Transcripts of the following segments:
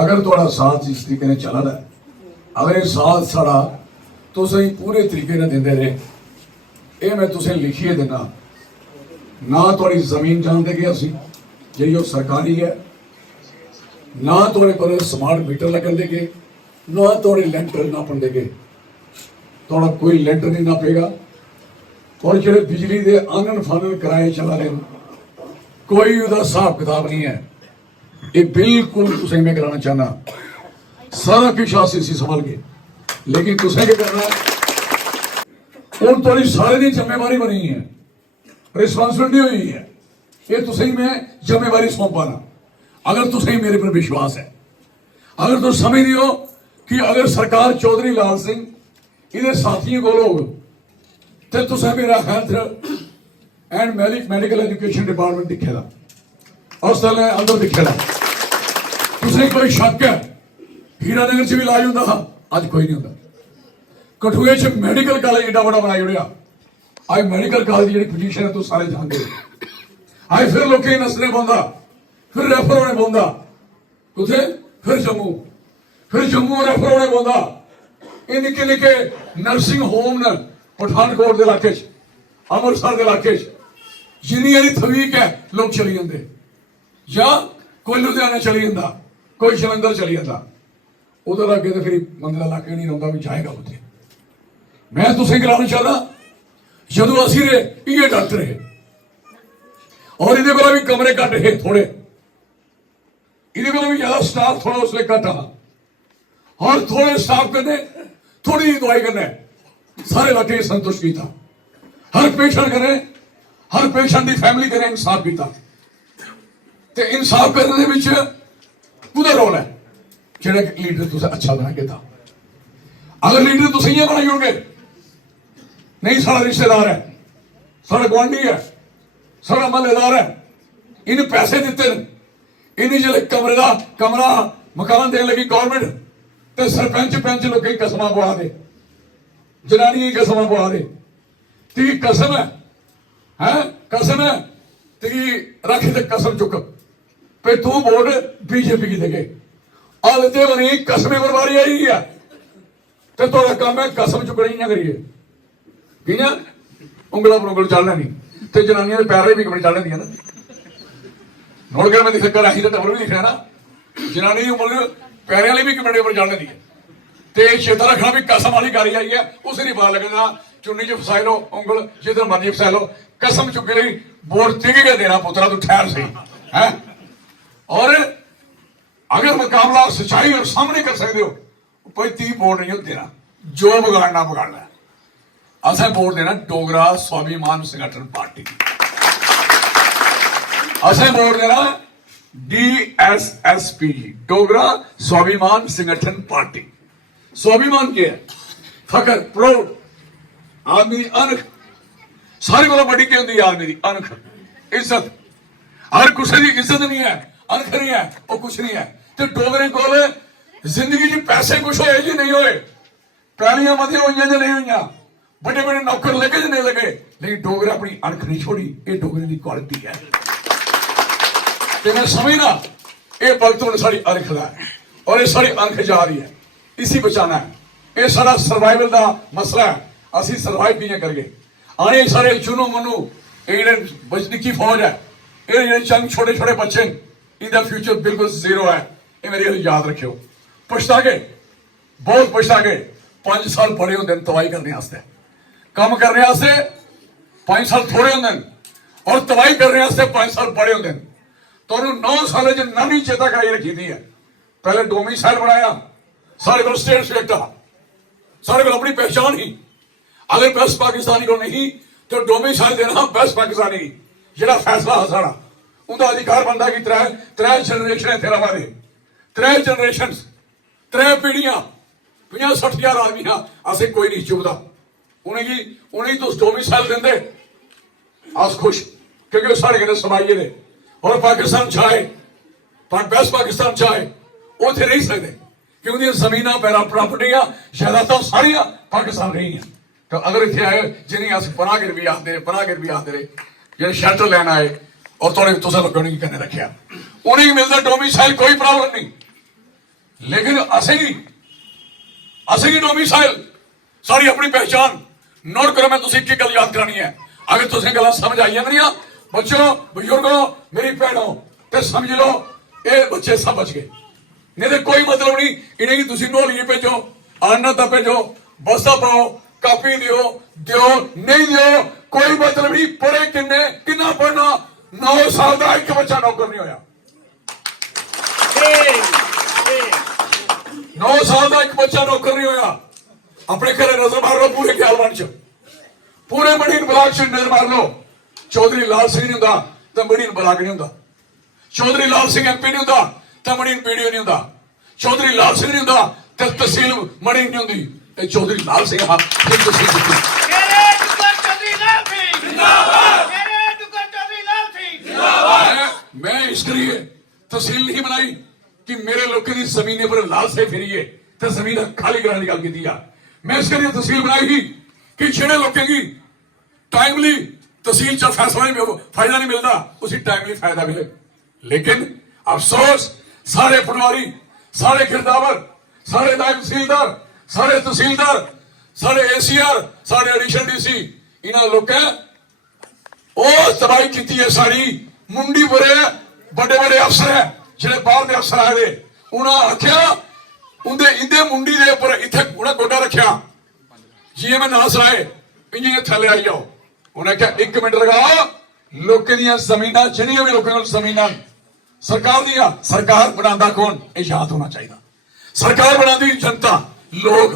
अगर थोड़ा साथ इस तरीके ने चला रहा है, अगर ये साथ साड़ा तो सही पूरे तरीके ने देंदे रहे, ये मैं तुसें लिखिए देना ना थोड़ी जमीन जान देगे असी जी वो सरकारी है, ना थोड़े पर स्मार्ट मीटर लगन देगे, ना थोड़े लेंटर नापन देगे, थोड़ा कोई लेंटर नहीं नापेगा। और जो बिजली के आंगन फानन किराए चला रहे कोई उसका हिसाब किताब नहीं है। ये बिल्कुल तुसें मैं कराना चाहना सारा कुछ आसी संभल के, लेकिन तुसें क्या करना है और थोड़ी सारे की जिम्मेवारी बनी है, रिस्पॉन्सिबिलिटी हुई है, ये तुसें मैं जिम्मेवारी सौंपाना। अगर तुसें मेरे पर विश्वास है, अगर तुम समझ हो कि अगर सरकार चौधरी लाल सिंह इहदे साथियों को लोग तो तुसें मेरा health and medical education department दिखे दा हॉस्टल अंदर दिखे दा, तुसें कोई शक है हीरानगर च भी इलाज होंदा हा, अज कोई नहीं होंदा। कठुए च मेडिकल कॉलेज एडा बड़ा बनाई उड़िया, अज मेडिकल कॉलेज की पोजीशन है तो सारे जानते हो। अज फिर लोग नसने पौंदा, फिर रेफर होने पौंदा कुथे, फिर जम्मू रेफर होने पौंदा। ये निके निके नर्सिंग होम न पठानकोट के इलाके अमृतसर के इलाके जिन्नी थवीक है लोग चली जाते, या कोई लुधियाना चली जाता, कोई जलंधर चली जाता, उधर अगे तो फिर बंदा इलाके नहीं रहा भी जाएगा उसे। मैं तुसें कराना चाहता जदों असी रहे ये डॉक्टर है और इहदे कोल भी कमरे घट है थोड़े, इहदे कोल भी ज्यादा स्टाफ थोड़ा उसमें घट आ, और थोड़े स्टाफ करने थोड़ी दवाई करने सारे इलाके संतुष्ट किया, हर पेशेंट करे, हर पेशेंट की फैमिली करे इंसाफ किया। ते इंसाफ करने विच कुदा रोल है जेड़ा लीडर तुसें अच्छा बना के था। अगर लीडर तुसें इ'यां बनाई होगे नहीं साड़ा रिश्तेदार है, साड़ा गुआंढी है, साड़ा महल्लेदार है, इन पैसे दिते इन जिले कमरा मकान देने लगी गवर्नमेंट तो सरपंच पंच लोग कसम पवा दे, जनानियां कसम पवा दे, तेरी कसम है कसम है तेरी रख ते कसम चुक पे तू वोट बीजेपी की देगे। आलते बनी कसमें पर बारी आई है तो थोड़ा काम है कसम चुकनी ना करिए कि उंगला पर उंगल चलना नहीं, तो जनानियां के पैर भी कपड़े चल लेंदियां ना। नोट कर मैं दिख कर अही तो टबर भी लिखा ना, जनानी की उम्र पैर वाली भी कपड़े पर चल लेंदी है, तो चेता रखना भी कसम वाली गाड़ी आई है उसे नहीं पता लगना चुन्नी च फसाई लो उंगल जिधर मर्जी फसा लो, कसम चुके रही वोट तिग के देना पुत्रा तू ठहर सही है। और अगर मुकाबला सच्चाई और सामने कर सकते हो कोई 30 वोट नहीं देना, जो बिगाड़ना बिगाड़ना। असें वोट देना डोगरा स्वाभिमान संगठन पार्टी, असें वोट देना DSSP डोगरा स्वाभिमान संगठन पार्टी। स्वाभिमान क्या है? फकर, प्राउड, आदमी की अनख सारे को बड़ी क्या होती है, आदमी की अनख इज्जत। अगर कुछ की इज्जत नहीं है, अनख नहीं है, वो कुछ नहीं है। तो डोगरे को जिंदगी च पैसे कुछ होए जी नहीं होए, पैलियां मतियां हुई जी नहीं हुई, बड़े बड़े नौकर लगे जी नहीं लगे, लेकिन डोगरे अपनी अनख नहीं छोड़ी। ये डोगरे की क्वालिटी है। तो मैं समझना ये वक्त में साड़ी अनख का है और ये साड़ी अनख जा रही है, इसी बचाना है। ये सारा सर्वाइवल का मसला है, असी सर्वाइव किए करके आने सारे चुनो मनु ये निकी फौज है, ये चंद छोटे छोटे बच्चे इनका फ्यूचर बिल्कुल जीरो है। ये मेरी याद रखियो, पछता के बहुत पछता के 5 साल पढ़े होंगे तबाही करने वास्ते, काम करने वास्ते 5 साल थोड़े होंगे और तबाही करने वास्ते 5 साल बड़े होंगे। तो 9 साल नवी चेता कराई रखी थी है। पहले डोमिसाइल बनाया, सारे को स्टेट सिलेक्ट आ, सारे को अपनी पहचान ही। अगर बेस्ट पाकिस्तानी को नहीं तो डोमिसाइल देना बेस्ट पाकिस्तानी जेड़ा फैसला है सारा उनका अधिकार बनता कि त्रै जनरेशन तेरा बारे, 3 जनरेशन 3 पीढ़ियां 50-60 हजार आदमी असे कोई नहीं चुभता उन्हें तो डोमिसाइल देंगे अस खुश, क्योंकि साढ़े कहते समाइए दे और पाकिस्तान चाहे पर बेस्ट पाकिस्तान चाहे उसे रह सकते क्योंकि जमीन पैरा प्रॉपर्टियां जायदाद सारिया पाकिस्तान रही हैं। तो अगर इतने आए जिन्हें अस पनागिर भी आते रहे जो शेल्टर लैन आए और थोड़े तुसा लोगों ने कहने रखे उन्हें मिलता डोमिसाइल कोई प्रॉब्लम नहीं, लेकिन असली डोमिसाइल सारी अपनी पहचान नोट करो। मैं तुझे एक गल याद करानी है, अगर तुझे गल्लां समझ आई मेरिया बच्चों बजुर्गों मेरी भैनों तो समझ लो ये बच्चे सब बच गए। नहीं तो कोई मतलब नहीं इन्हें तुम ढोलिए भेजो, आना तो भेजो, बस्ता पाओ, कापी दियो नहीं दियो, कोई मतलब नहीं। पढ़े किन्ना पढ़ना, 9 साल का एक बच्चा नौकर नहीं होया। 9 साल का एक बच्चा नौकर नहीं होया। अपने घरे नजर मार लो, पूरे ख्यालवन च पूरे मणीन ब्लाक च नजर मार लो। चौधरी लाल सिंह नहीं होंदा तो मणीन ब्लाक नहीं होंदा। चौधरी लाल सिंह MP नहीं होंदा तो मणीन PDO नहीं होंदा। चौधरी लाल सिंह नहीं होंदा तो तहसील मणीन नहीं होंदी। चौधरी लाल सिंह मैं इसके लिए तहसील नहीं बनाई कि मेरे लोगों की जमीन पर लाल से फिरिए तो जमीन खाली कराने की गल की। मैं इसके लिए तहसील बनाई ही कि जेड़े लोगों की टाइमली तहसील च फैसला नहीं फायदा नहीं मिलता, उसी टाइमली फायदा मिले। लेकिन अफसोस सारे पटवारी, सारे गिरदावर, सारे नायब तहसीलदार, सारे तहसीलदार, सारे ACR, सारे एडिशन DC इन्होंने लोग तबाही की है सारी। मुंडी बड़े बड़े बड़े अफसर है जेडे बाहर के अफसर आए थे, उन्हें आख्या इंदे मुंडी के उपर इतने उन्हें गोडा रखा जी मैं ना सराए इंज थले आई जाओ। उन्हें क्या 1 मिनट लगाओ, लोगों दी जमीन जिन्नियां भी लोगों जमीन सरकार दिया, सरकार बनाता कौन ये याद होना चाहिए। सरकार बनाती जनता, लोग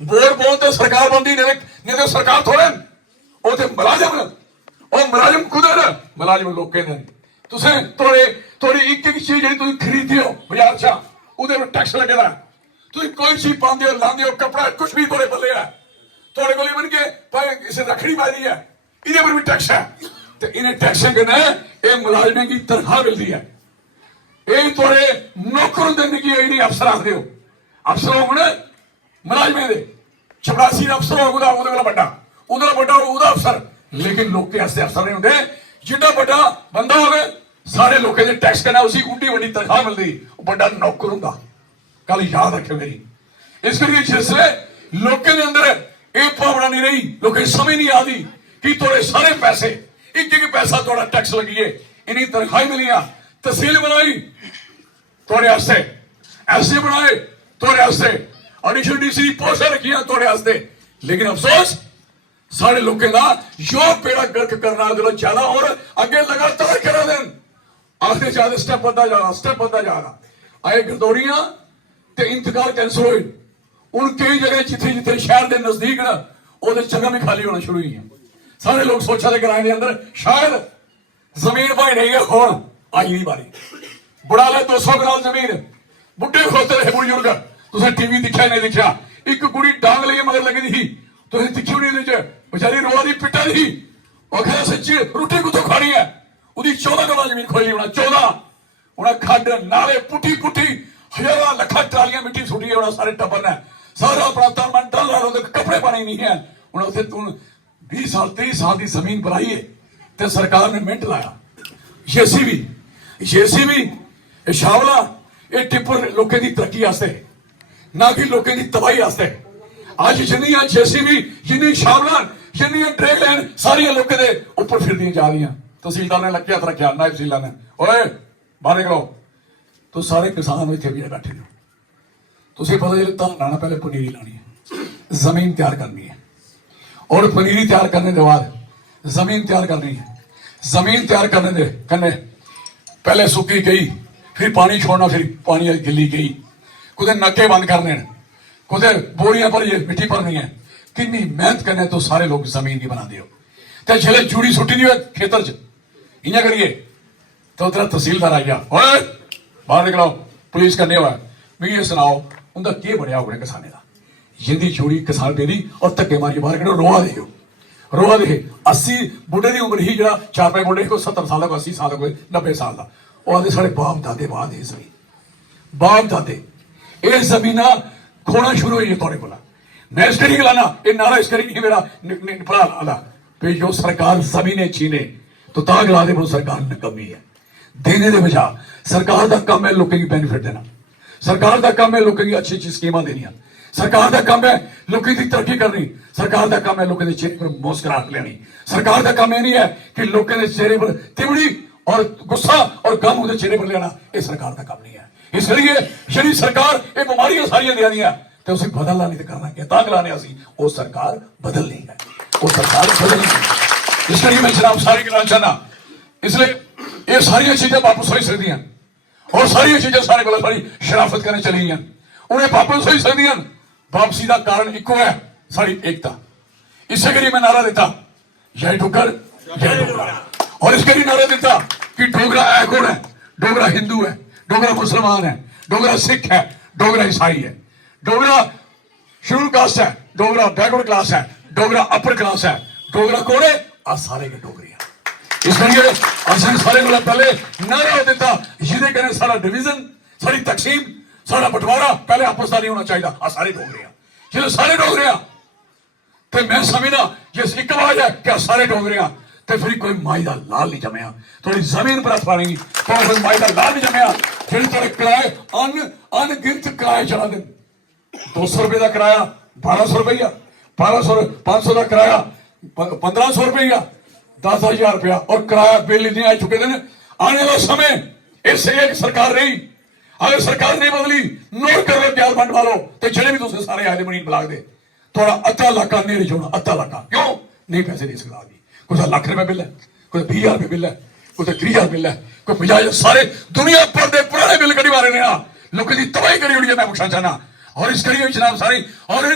वोट पाओ तो सरकार बनती, नहीं तो सरकार थोड़े वो तो मुलाजम मुलाजम कुदर मुलाजम लोग थोड़ी एक चीज जी तुम खरीदते हो बाजार चा उहदे टैक्स लगेगा। तुम कोई चीज पाते हो लाते हो कपड़ा कुछ भी थोड़े बल्ले है, थोड़े को बन के भाई इसे रखड़ी पाई है इधे पर भी टैक्स है। तो इन्हें टैक्स कन्नै ये मुलाजमें की तनख्वाह मिलती है। ये थोड़े नौकर देने की नहीं अफसर आखते हो। अफसर होने मुलाजमें दे 84 अफसर होगा बड़ा अफसर, लेकिन लोग के अफसर नहीं होंगे। जितना बड़ा बंदा हो सारे लोगों के टैक्स करना उसी उड्डी वड्डी तनख्वाह मिलती, बड़ा नौकर होंगे। कल याद रखियो मेरी। इस करके जिससे लोगों के अंदर ये भावना नहीं रही, लोगों समझ नहीं आती कि थोड़े सारे पैसे एक पैसा थोड़ा टैक्स लगी है, इन्हीं तनख्वाह मिलिया, तहसील बनाई थोड़े हस्ते, ऐसे बनाए थोड़े हस्ते, एडिशनल DC पोस्टर रखिया थोड़े हस्ते। लेकिन अफसोस सारे लोगों का जो बेड़ा गर्क करना ज्यादा और अगे लगातार करा देन आखिर ज्यादा स्टेप बनता जा रहा। आए गरदौरियां ते इंतकाल कैंसिल हुए। उन कई जगह जिथे शहर के नजदीक ना वो जगह भी खाली होना शुरू हुई है। सारे लोग सोचा थे किराए के अंदर शायद जमीन भाई नहीं है, हुण आई नहीं बारी। बुढ़ा ले 200 कनाल जमीन, बुढ़े खोते रहे बुजुर्ग, तुसें टीवी दिखा नहीं दिखा। एक कुड़ी डांग लिए मगर लगी थी, तुसें दिखी नहीं बेचारी रोआ दी पिटा दी, और कहना सच्ची रोटी कुतों खानी है। उदी 14 कनाल जमीन खोली होना, 14 उन्हें खड्ड नाले पुटी हजारा लखा ट्रालियां मिट्टी सुटी है। सारे टब्बर ने सारा अपना तन मन डल रहा, कपड़े पाने नहीं है। उन्हें उसे तू 20 साल 23 साल की जमीन बनाई है तो सरकार ने मिनट लाया। JCB शावला ये टिप्पर लोगों की तरक्की वास्ते ना कि लोगों की तबाही वास्ते। अज जिन्नियां JCB जिन्नी शावला जिन्नियां ट्रेन लैन सारिया लोगों के उपर फिर जा रही। तहसीलदार ने लगे हथ रखा, नायब तहसीलदार ने ओए बाहर निकलो। तो सारे किसान इतने भी बैठे हो, तुझे पता जो धान लाना पहले पनीरी लानी है, जमीन तैयार करनी है, और पनीरी तैयार करने के बाद जमीन तैयार करनी है। जमीन तैयार करने दे कन्ने पहले सुकी गई, फिर पानी छोड़ना, फिर पानी गिली गई, कुछ नक्के बंद करने, कुछ बोरियां पर मिट्टी भरनी है। कितनी मेहनत करने तो सारे लोग जमीन की बना दियो। तो जिले जूड़ी सुटी दी खेतर च इं करिए तो उधर तहसीलदार आ गया, ओए बाहर निकलो, पुलिस करने हुआ भी ये सुनाओ उनका क्या बनया होगा किसाने का। जिंदी चूड़ी किसान दे दी और धक्के मार के बाहर करो, रोआ दे 80 बुढ़े की उम्र ही जरा 4 बुढ़े को 70 साल का, 80 साल का, 90 साल का। वो आते साढ़े बाप दादे बाद जमीन, बाप दादे ये जमीन खोना शुरू हुई है थोड़े को। मैं इस करी लाना ये नारा इस करी मेरा भरा लाला भी जो सरकार जमीने छीने तो ताग ला दे वो सरकार ने कमी है। देने दे बजा सरकार का काम है लोगों की बेनिफिट देना। सरकार का काम है लोगों की अच्छी अच्छी स्कीमां देनियां, सरकार का काम है लोगों की तरक्की करनी, सरकार का काम है लोगों के चेहरे पर मुस्कुराहट लेनी, सरकार का काम यह नहीं है कि लोगों के चेहरे पर तिमड़ी और गुस्सा और गम उनके चेहरे पर लेना, यह सरकार का काम नहीं है। इसलिए यदि सरकार ये बीमारियां सारियां दे दियां तो उसे बदलना नहीं करना क्या तांग लाने असी वो सरकार बदल नहीं है, वो सरकार बदल नहीं है। इसलिए मैं जनाब सारी कहना चाहना, इसलिए ये सारिया चीजें वापस हो सकती हैं और सारिया चीजें सारे को सारी शराफत करने चली हैं, उन्हें वापस हो सकती हैं। वापसी का कारण इको है सारी एकता। इससे करिए मैं नारा देता जय ठुकर जय डोगरा, और इसके लिए नारा देता कि डोगरा है कौन है, डोगरा हिंदू है, डोगरा मुसलमान है, डोगरा सिख है, डोगरा ईसाई है, डोगरा शेड्यूल कास्ट है, डोगरा बैकवर्ड क्लास है, डोगरा अपर क्लास है, डोगरा कौन है आ सारे के डोगरे हैं। इसलिए असं सारे को पहले नारा देता जिसे कहने सारा डिवीजन सारी तकसीम सारा बंटवारा पहले आपस का नहीं होना चाहिए, आ सारे डोगरे हैं, जिसे सारे डोगरे हैं तो मैं समझना जिस एक आवाज है कि सारे डोगरे हैं तो फिर कोई माई का लाल नहीं जमया, थोड़ी जमीन पर हथ पाएंगी तो कोई माई का लाल नहीं जमया। फिर तेरे किराए अनगिनत किराए चला दिन 200 रुपए का किराया 1200 रुपया, 1200 500 का किराया 1500 रुपया, 10,000 रुपया और किराया बिल नहीं आ चुके थे। आने वाला समय इससे एक सरकार रही, अगर सरकार नहीं बदली नोट कर लो प्यार बंट वालो तो चले भी दूसरे सारे आदमी मरीन ब्लाक दे थोड़ा अद्धा लाखा नहीं रिझोना, अद्धा लाखा क्यों नहीं पैसे दे सकता आदमी, कोई लाख रुपए बिल है, कोई 20,000 रुपए बिल है, कोई 30,000 बिल है, कोई 50,000, सारे दुनिया भर के पुराने बिल कड़ी मारे ने लोगों की तबाही करी हुई है। मैं पूछना चाहना और इस करिए जनाब सारी और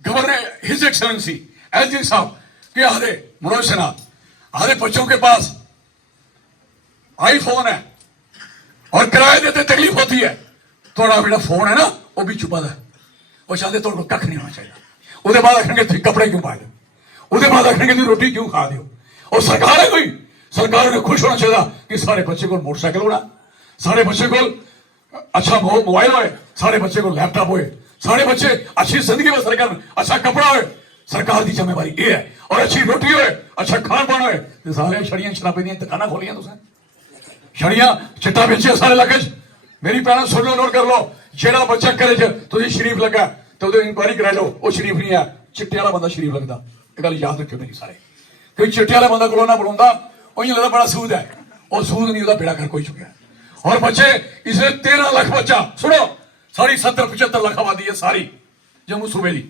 गवर्नर हिज एक्सेलेंसी एलजी साहब क्या आधे मनोज सिन्हा आधे बच्चों के पास आईफोन है और किराए देते तकलीफ होती है, थोड़ा बेटा फोन है ना वो भी चुपा है, वो चाहते थोड़ा कख नहीं होना चाहिए। उसके बाद आखेंगे तुम कपड़े क्यों पा दो, उसके बाद आखेंगे तुम रोटी क्यों खा दो। और सरकार है कोई सरकार ने खुश होना चाहिए कि सारे बच्चे को मोटरसाइकिल होना, सारे बच्चे को अच्छा मोबाइल हो, सारे बच्चे को लैपटॉप हो, सारे बच्चे अच्छी जिंदगी में सरकार अच्छा कपड़ा हो, सरकार की जिम्मेवारी ये है, और अच्छी रोटी हो, अच्छा खान पान हो। सारे छड़ियां शराबे दी दुकाना खोलियां तुसें, छड़ियां चिट्टा बेचे सारे इलाके च। मेरी भैन सुन लो नोट कर लो, जेड़ा बच्चा घरे च तुझे शरीफ लगा तो इंक्वायरी करा लो वो शरीफ नहीं है, चिट्टे वाला बंदा शरीफ लगता। ये गल याद रखियो मेरी सारे, कोई चिट्टे वाला बंदा को ना बुलाता वो लगता बड़ा सूद है, और सूद नहीं होता बेड़ा कर कोई चुका है। और बच्चे इसलिए 13 लाख बच्चा सुनो सारी 70-75 लाख आबादी है सारी जम्मू सूबे की,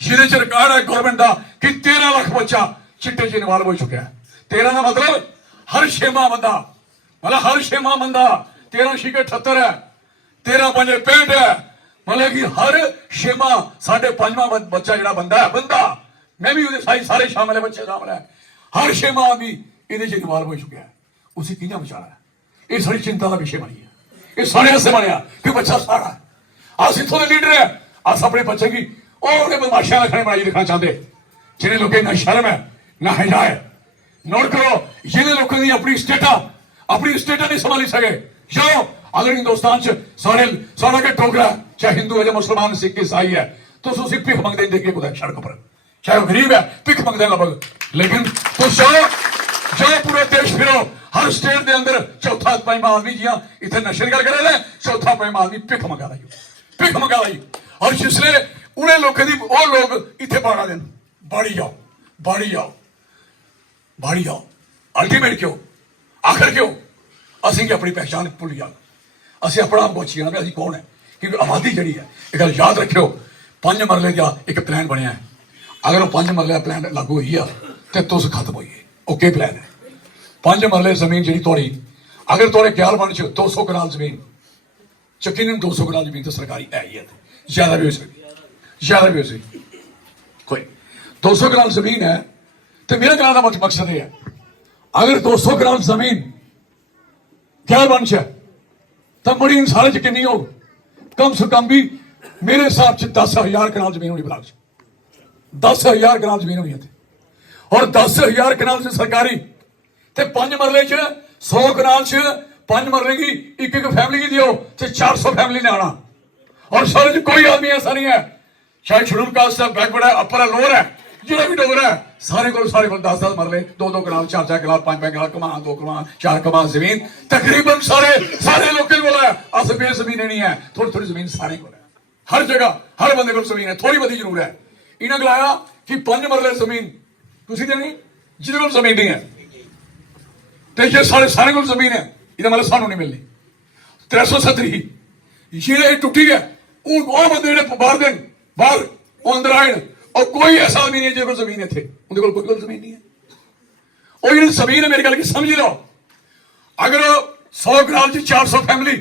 जिले च रिकॉर्ड है गवर्नमेंट का कि 13 लाख बच्चा चिट्टे च इन्वॉल्व हो चुका है। 13 का मतलब हर 6 माह बंदा, मतलब हर 6 माह बंदा, 13 छीके 78 है, 13 पंजे 65 है, मतलब कि हर 6 माह 5.5वां बच्चा जरा बंदा है, बंदा मैं भी सारे शामिल है, बच्चे शामिल है, हर 6 माह भी ये इन्वॉल्व हो चुका है। उसे किया बचाना है, ये सारी चिंता का विषय बनी है, ये सारे ऐसे बनया कि बच्चा सारा है। अस इतों के लीडर है, अस अपने बच्चे की और बदमाशियां लखने बनाई दिखना चाहते जिन्हें लोगों ना शर्म है ना हया है। नोट करो जिन्हें लोगों की अपनी स्टेटा नहीं संभाली सके। जाओ अगर हिंदुस्तान सारे सारा के टोकरा चाहे हिंदू है चाहे मुसलमान सिख ईसाई है तो उसी भिख मंगते देखे कुछ सड़क पर, चाहे वो गरीब है भिख मंगते लगभग, लेकिन तो जाओ पूरे देश फिरो, हर स्टेट के अंदर चौथा 5वां आदमी जिया इतने नशे की गल करे चौथा 5वां आदमी भिख मंगा लाई। और जिसले उन्हें लोगों की वो लोग इतने बाड़ा दिन बाड़ी जाओ अल्टीमेट क्यों आखिर क्यों असी अपनी पहचान भुल जा, असं अपना आप पहुंची जाना भी कौन है, क्योंकि आबादी जी है। एक गल याद रखियो 5 मरले का एक प्लान बनया है, अगर वो 5 मरले का प्लान लागू हुई है तो तुस खत्म होइए। ओके प्लान है 5 मरले जमीन जी थोड़ी अगर थोड़े ख्याल बन च 200 कनाल जमीन यकीनन 200 कनाल जमीन तो सरकारी है ही है, ज्यादा भी हो सकती कोई 200 कनाल जमीन है तो मेरा कहने का मकसद है अगर 200 कनाल जमीन ख्याल बन च तो बड़ी इंसान च कितनी हो कम से कम भी मेरे हिसाब से 10,000 कनाल जमीन होनी ब्लाक 10,000 कनाल जमीन होनी है, और 10,000 कनाल से सरकारी ते 5 मरले च 100 कनाल च 5 मरले की एक फैमिली की दियो तो 400 फैमिली ने आना। और सारे कोई आदमी ऐसा नहीं है चाहे शेड्यूल कास्ट है बैकवर्ड है अपर है लोअर है जो भी डोगरा है सारे को 10-10 मरले, 2-2 कनाल, 4-4 कनाल, 5-5 कनाल, कमा 2 कमा 4 कमा जमीन तकरीबन सारे लोगों को है। अस बेजमीन नहीं है, थोड़ी जमीन सारे को है, हर जगह हर बंदे को जमीन है, थोड़ी बड़ी जरूर है। इन्हें गलाया कि 5 मरले जमीन तुसी देनी जिहदे कोल जमीन नहीं है, ते जे सारे को जमीन है, इहदा मतलब सानू नहीं मिलनी। 370 जिहड़े टुटी है वो बंदे जिहड़े बाहर अंदर आए और कोई ऐसा आदमी नहीं है जिहदे कोल जमीन इत्थे, उहदे कोल कोई जमीन नहीं है। और जिहड़ी जमीन है, मेरी गल की समझ लो, अगर 100 कनाल च 400 फैमिली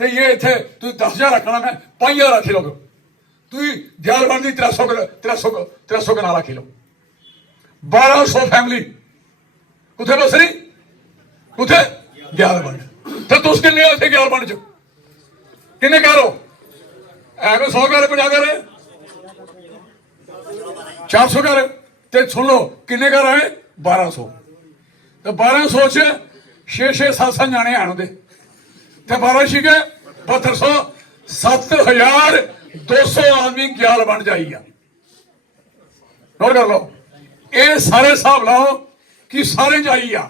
ते ये इत्थे तुसीं 10,000 रखना, मैं 5,000 रख लो, तुसीं दयालबंद दी 300 कनाल रख लो, 1200 फैमिली कुत्थे बसनी, कुत्थे दयालबंद। तो तुस किन्ने इत्थे दयालबंद च किन्ने घर हो? है कोई 100 घर, 50 घर, 400 घर। ते सुन लो किन्ने घर आए? 1200। तो 1200 च 6-6 7-7 जाने आने दे, ते 12 छिके 7200, 7,200 आदमी ग्याल बन जाइए। नोट कर लो, ये सारे हिसाब लाओ कि सारे जाइए,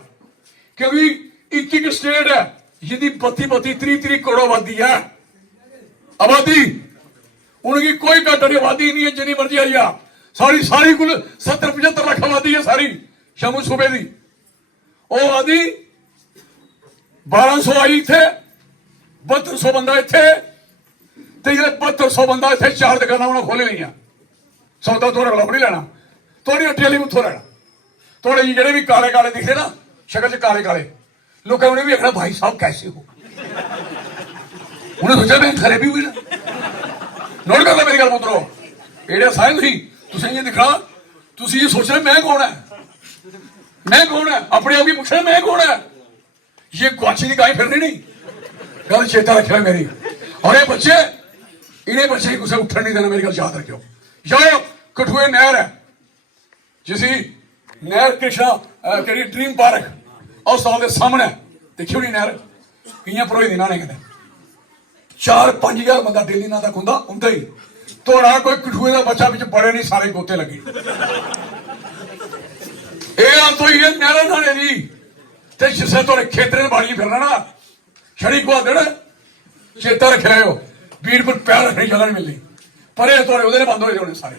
क्योंकि एक स्टेट है जिंदी 32-33 करोड़ आबादी है, आबादी उनकी कोई घट नहीं, आबादी नहीं है जिनी मर्जी आई आ, सारी कुल 70-75 लाख आबादी है सारी जम्मू सूबे की। वो आबादी 1200 आई इत्थे, 7200 बंदा इत्थे, ते 7200 बंदा इत्थे 4 दुकाना उन्हें खोले नहीं, सौदा थोड़े कोलों नहीं लेना, थोड़ी हट्टी वाली उतो लेना। थोड़े जिहड़े भी काले काले दिखे ना, शक्ल च काले काले, लोगों ने भी आखना भाई साहब कैसे हो, उन्हें सोचा मैं खरे भी हुई ना। नोट कर लो मेरी गल पुत्रो, एड़े सारे तुसीं ये दिखना, तुसीं ये सोचना मैं कौन है, मैं कौन है, अपने आप ही पूछना मैं कौन है, ये गुआची की गाय फिरनी नहीं। गल चेता रखना मेरी। और ये बच्चे, इन्हें बच्चे की कुछ उठन नहीं देना, मेरी गल याद रखियो। जाओ कठुए नहर है, जिसी नहर कृष्णा करी ड्रीम पार्क हस्पताल के सामने देखियो नहीं नहर कियां भरोई दी नाने कहते 4-5 हज़ार बंदा डेली ना तक हुंदा ही, तो ना कोई कठुए का बच्चा बिच बड़े नहीं, सारे गोते लगे। ये अंत हुई है नहर नाने दी, ते जिसले थोड़े खेतरे बाड़ी फिरना ना, छड़ी गुआदड़ चेता रख रहे हो, बीड़ पर पैर रखने की जगह नहीं मिलनी, पर थोड़े उहदे बंद होए सारे।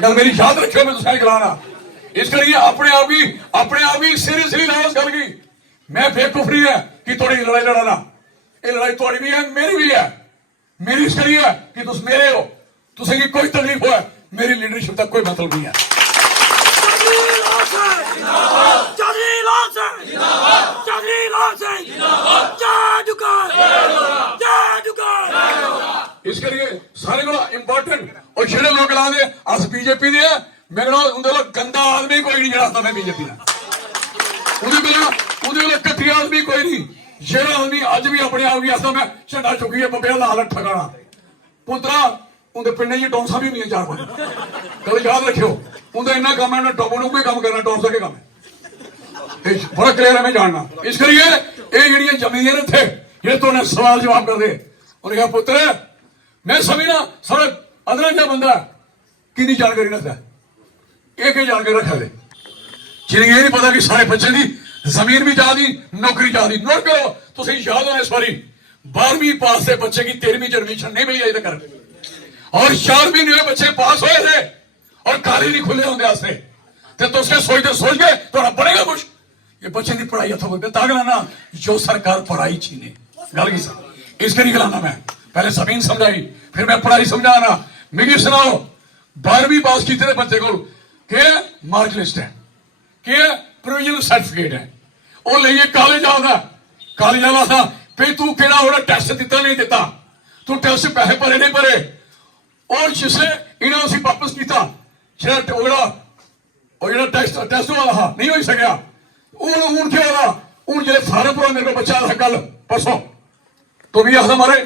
गल मेरी याद रखियो, मैं तुसें गलाना, इस करिए अपने आप ही सीरियसली लो इस गल की। मैं बेवकूफ नहीं है कि थोड़ी लड़ाई लड़ाना, ये लड़ाई थोड़ी भी है, मेरी भी है। मेरी इस करिए कि तुम मेरे हो, तुसें की कोई तकलीफ हो, मेरी लीडरशिप तक कोई मतलब नहीं है। इस करिए सारे को इंपॉर्टेंट, और जेडे लोग ला दे अस बीजेपी दे, मेरे उनके गंदा आदमी कोई नहीं जरा मैं बीजेपी का, उन्हें कट्ठी आदमी कोई नहीं। जेड़ा आदमी अज भी अपने आप भी आखदा मैं झंडा चुकी है बब्बे लाल ठगाना, पुत्रा उनके पिंड च डोंसा भी नहीं है 4-5। कल याद रखियो, उनका इन्ना काम है, टोपो ने कोई काम करना, डोंसा के काम है, बड़ा क्लियर है मैं जानना। इस करिए ये जड़ियां जमीन थे ये तो उन्हें सवाल जवाब कर दे, उन्हें कहा पुत्र मैं समझना सारा अदना क्या बंदा कि जानकारी रखता है, एक ही जानकारी रखा दे, जिन्हें ये नहीं पता कि सारे बच्चे की जमीन भी जा दी, नौकरी जा दी। नोट करो, तुम याद होने सॉरी 12वीं पास से बच्चे की 13वीं एडमिशन नहीं मिली अजे तक, और 4 महीने हुए बच्चे पास हुए थे और काले नहीं खुले होंगे आस्ते, तो तुझे सोच के थोड़ा बनेगा कुछ। ये बच्चे की पढ़ाई हथों तागलाना जो सरकार पढ़ाई छीने गल की, इस करी गलाना मैं पहले जमीन समझाई फिर मैं पढ़ाई समझाना। मिगी सुनाओ 12वीं पास की बच्चे को मार्क लिस्ट है, प्रोविजनल सर्टिफिकेट है, वो लेइए कॉलेज आता, कॉलेज वाला था भाई तू कि टेस्ट दिता नहीं दिता, तू टेस्ट पैसे भरे नहीं भरे, और जिसले इन्हें असं वापस किया जो टेस्ट वाला था नहीं हो सकिया, हूं क्या होगा, हूं जो फार्म पूरा मेरे को बच्चा था कल परसों, तो भी आखदा मारे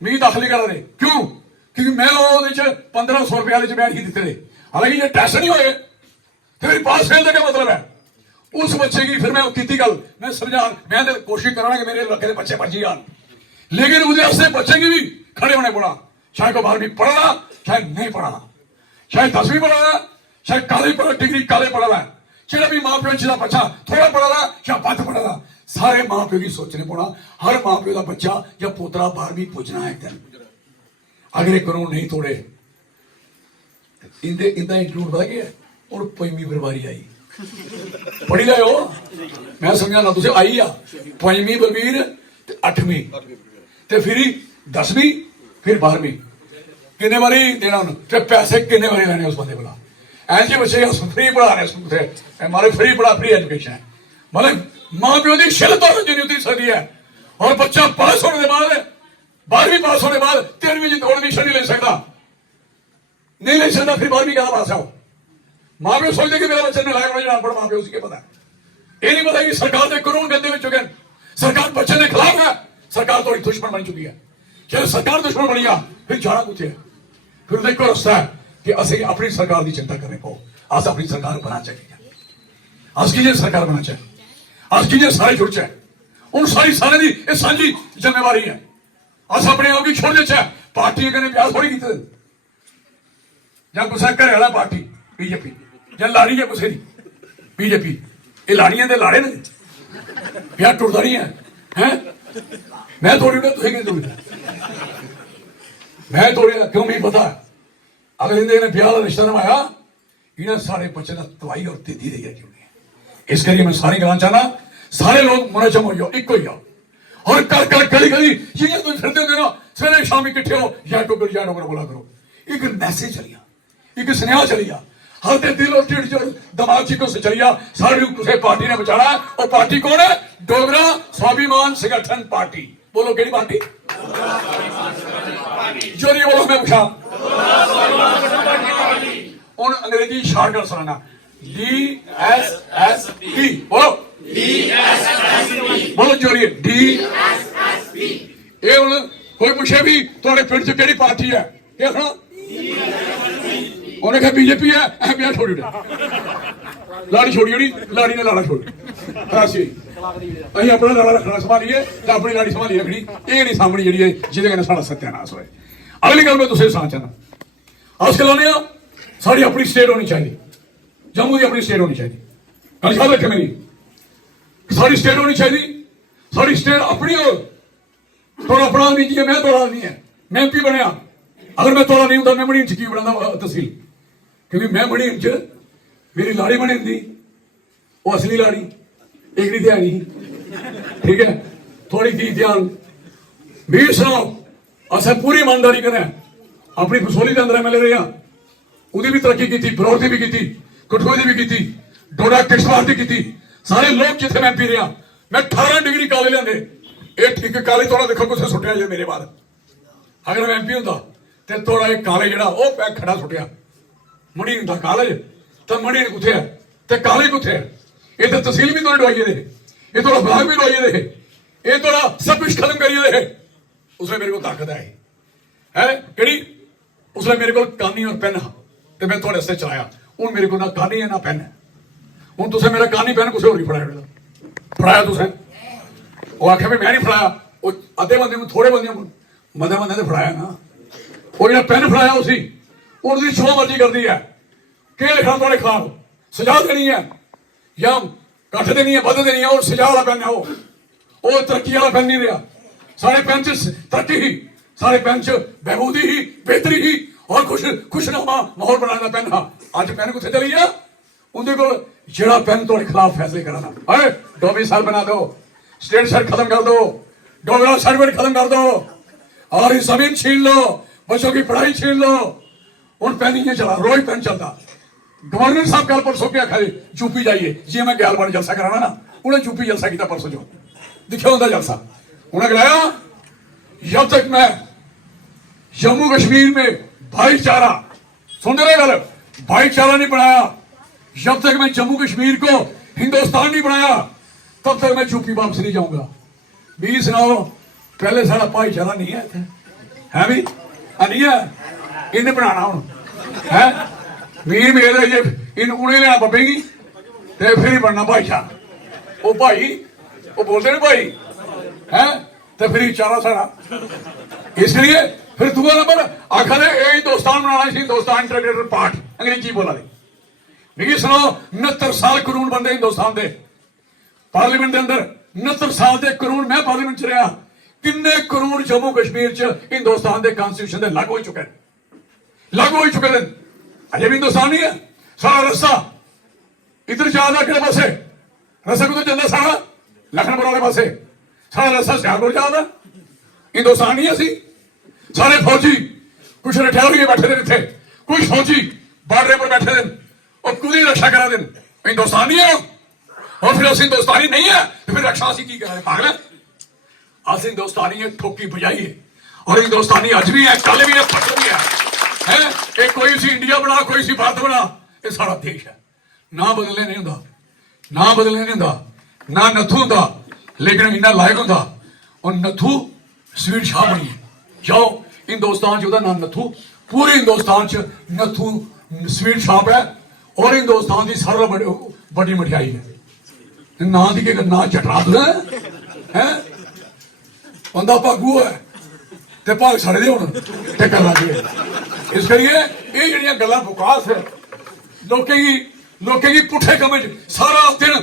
मिगी दाखिल नहीं करा रहे, क्यों? क्योंकि मैं 1500 रुपये वाले बैठ ही दिते थे, हालांकि ये टेस्ट नहीं होए तो मेरी पास फेल का क्या मतलब है। उस बच्चे की फिर मैं की गल मैं समझा, मैं तो कोशिश करा कि मेरे इलाके के बच्चे बच जान, लेकिन उसके बच्चे की भी खड़े होने पड़ा, चाहे को 12वीं पढ़ना चाहे नहीं पढ़ना, चाहे 10वीं पढ़ना चाहे काले पढ़ा डिग्री काले पढ़ा है, जेड़ा भी मां प्यो जिहदा बच्चा थोड़ा पढ़ा है या बद पढ़ा है, सारे मां प्यो की सोचने पौना हर मां प्यो का बच्चा या पोतरा 12वीं पुजना है। दिन अगर कानून नहीं तोड़े इंदा इंक्लूड पता क्या है, और 5वीं बरबारी आई पढ़ी लाओ, मैं समझा ना तुझे आई आ 5वीं बलबीर 8वीं ते फिर 10वीं फिर 12वीं किन्ने बारी देना उन्हें पैसे किन्ने बारी लेने उस बंदे को ऐसे बच्चे फ्री पढ़ा रहे हमारे फ्री पढ़ा फ्री एजुकेशन है, मतलब मां प्यो की शिल तो नहीं उतरी सकती है। और बच्चा पास होने के बाद 12वीं पास होने के बाद 13वीं एडमिशन नहीं ले सकता, नहीं ले सकता, फिर 12वीं का पास आओ। मां प्यो सोचते कि मेरा बच्चा नलायक होना अनपढ़, मां प्यो उसी पता है। ये नहीं पता कि सरकार ने कानून गंदे में चुके, सरकार बच्चे के खिलाफ है, सरकार थोड़ी दुश्मन बन चुकी है। जब सरकार दुश्मन बनी आ फिर जाना कुछ है, फिर देखो रास्ता है कि असं अपनी सरकार की चिंता करने को अस अपनी सरकार बना चाहिए, अस की सरकार बना चाहिए, अस की सारे जुड़ जाए, उन सारी सारे की साझी जिम्मेवारी है। अस अपने आप की छोड़ दे, पार्टी कने ब्याह थोड़ी की कुछ घर वाला पार्टी बीजेपी या लाड़ी है कुछ बीजेपी, ये लाड़ियां दे लाड़े ने ब्याह टुटता नहीं है। मैं थोड़ी ना तुझे तोड़ी, मैं थोड़ी क्यों नहीं पता, अगर इन्हें ब्याह का रिश्ता नभाया इन्हें सारे बच्चे का तबाही और तेजी रही है क्यों नहीं। इस करिए मैं सारी गल चाहना सारे लोग मुनजम हो जाओ, एक हो जाओ, और कर गली गली जियां तुम फिरते होंगे ना सवेरे शाम इकट्ठे हो या डोगर बोला करो, एक मैसेज चलिया, एक स्नेहा चलिया, हर दे दिल और ढिड जो दिमाग च कुछ चलिया, सारी किसी पार्टी ने बचाना। और पार्टी कौन है? डोगरा स्वाभिमान संगठन पार्टी। बोलो केड़ी पार्टी? जो नहीं बोलो मैं पूछा उन अंग्रेजी शॉर्टकट सुनाना DSSP, बोलो बोलो जोरिए DSSP। ये कोई पूछे भी थोड़े पिंड च केड़ी पार्टी है, क्या सुना उन्हें कहा बीजेपी है, ब्याह छोड़ी लाड़ी छोड़ी होनी, लाड़ी ने लाड़ा छोड़ असी अपना लाड़ा रखना संभालिए तो अपनी लाड़ी संभाली रखनी, ये नहीं सामने जी है जिसे सारा सत्यानाश होए। अगली गल मैं तुझे सुना चाहना, अस कहने साड़ी अपनी स्टेट होनी चाहिए, जम्मू की अपनी स्टेट होनी चाहिए, गल याद रखे मेरी, साड़ी स्टेट होनी चाहिए, साड़ी स्टेट अपनी हो। थोड़ा अपना आदमी जी है, मैं थोड़ा आदमी है, मैं एमपी बनया, अगर मैं थोड़ा नहीं होता मैं बड़ी इंच की बना तहसील, क्योंकि मैं बड़ी इंच मेरी लाड़ी बनी होंगी, वो असली लाड़ी एक नहीं ध्यानी, ठीक है थोड़ी थी ध्यान भी सुनाओ। अस पूरी ईमानदारी करें, अपनी बसोली के अंदर एमएलए रहा, उसकी भी तरक्की की, फिरौर की भी की, कठुए की भी की, डोडा किश्तवाड़ की की, सारे लोग जिथे मैं एमपी रहा, मैं 18 डिग्री काले लिया, ये ठीक काले थोड़ा देखो कुछ सुटिया जे मेरे बाद, अगर मैं एमपी होंदा तो थोड़ा एक काले जरा वो पैक खड़ा सुटिया मणि होंदा काले तो मणि कुथे है तो काले कुथे है, ये तो तहसील भी थोड़ी डवाइए दे, ये थोड़ा ब्लॉक भी डवाइए दे, ये थोड़ा सब कुछ खत्म करिए दे। उसने मेरे को ताकत है कि उसने मेरे को कानी और पेन हा तो मैं थोड़े से चलाया, हूँ मेरे को ना कानी है ना पेन है, हूँ तुसे मेरा कानी पेन कुछ होर ही फड़ाया तुसे, वो आखे भी मैं नहीं फड़ाया, वो अद्धे बंदे थोड़े बंदे ने फड़ाया ना, वो जो पेन फड़ाया उसी उसकी छो मर्जी कर दी है कि लिखना थोड़े खिलाफ, सजा देनी है या कट देनी है बद देनी है, और सजा वाला पेन है वो तरक्की वाला पेन नहीं रहा। सारे पेन च तरक्की ही, सारे पेन च बहबूदी ही, बेहतरी ही और खुशनुमा माहौल बनाने का पेन हा। अज पेन कुछ चली गया उनके को जड़ा पेन थोड़े खिलाफ फैसले कराना, अरे डोमिसाइल बना दो, स्टेट सर खत्म कर दो, डोगरा सर्टिफिकेट खत्म कर दो, और जमीन छीन लो, बच्चों की पढ़ाई छीन लो। उन पेन ही चला, रोज पेन चलता। गवर्नर साहब कल परसों क्या खाली यूपी जाइए जी, मैं गैलवान जलसा कराना ना, उन्हें यूपी जलसा किया परसों, जो दिखा होता जलसा उन्हें कहलाया जब तक मैं जम्मू कश्मीर में भाईचारा, सुन रहे गल, भाईचारा नहीं बनाया, जब तक मैं जम्मू कश्मीर को हिंदुस्तान नहीं बनाया तब तक मैं यूपी वापस नहीं जाऊंगा। भी सुनाओ पहले सारा भाईचारा नहीं है भी नहीं है, इन्हें बनाना हूं है मीर मेरे ये इन उन्हें लेना पवेगी तो फिर ही बनना भाईचारा। वो भाई वो बोलते ना भाई है तो फिर चारा सारा, इसलिए फिर दूसरा नंबर आखिर हिंदुस्तान बनाना, हिंदुस्तान इंटीग्रेटेड पार्ट अंग्रेजी बोला दे, नहीं सुनो 69 साल कानून बनते हिंदुस्तान के पार्लीमेंट के अंदर 69 साल के कानून मैं पार्लीमेंट च रहा किन्ने कानून जम्मू कश्मीर च हिंदुस्तान के कॉन्स्टिट्यूशन के लागू हो चुके हैं लागू हो चुके हैं अजय भी हिंदुस्तान नहीं है सारा रस्ता इधर जाता कि पासे रस्ता कुछ जाता सारा लखनपुर वाले पासे सारा रस्ता सियालकोट जाता हिंदुस्तान नहीं असी सारे फौजी कुछ रठियार बैठे दिन इतने कुछ फौजी बॉर्डर पर बैठे दिन और खुद ही रक्षा करा दिन हिंदुस्तान नहीं है और फिर असं हिंदुस्तानी नहीं है तो फिर रक्षा असं की करें पागल अस हिंदुस्तानी है ठोकी बजाई है और हिंदुस्तानी अज भी है कल भी है परसों भी है ये कोई सी इंडिया बना कोई सी भारत बना ये सारा देश है ना बदलने नहीं होंगे ना बदलने नहीं होंगे ना नथू होंगे लेकिन इन्ना लायक होंगे और नथू स्वीट शाह बनी जाओ हिंदुस्तान च नाम नथू पूरे हिंदुस्तान च नथू स्वीट शॉप है और हिंदुस्तान की सारा बड़ी मिठाई है ना दी ना चटराद है बंदा भागू है ते भाग सारे दे हुण टक्कर लग गए इस करिए ये जड़ियां गल्लां बकवास है लोकें की पुठे कम्में सारा दिन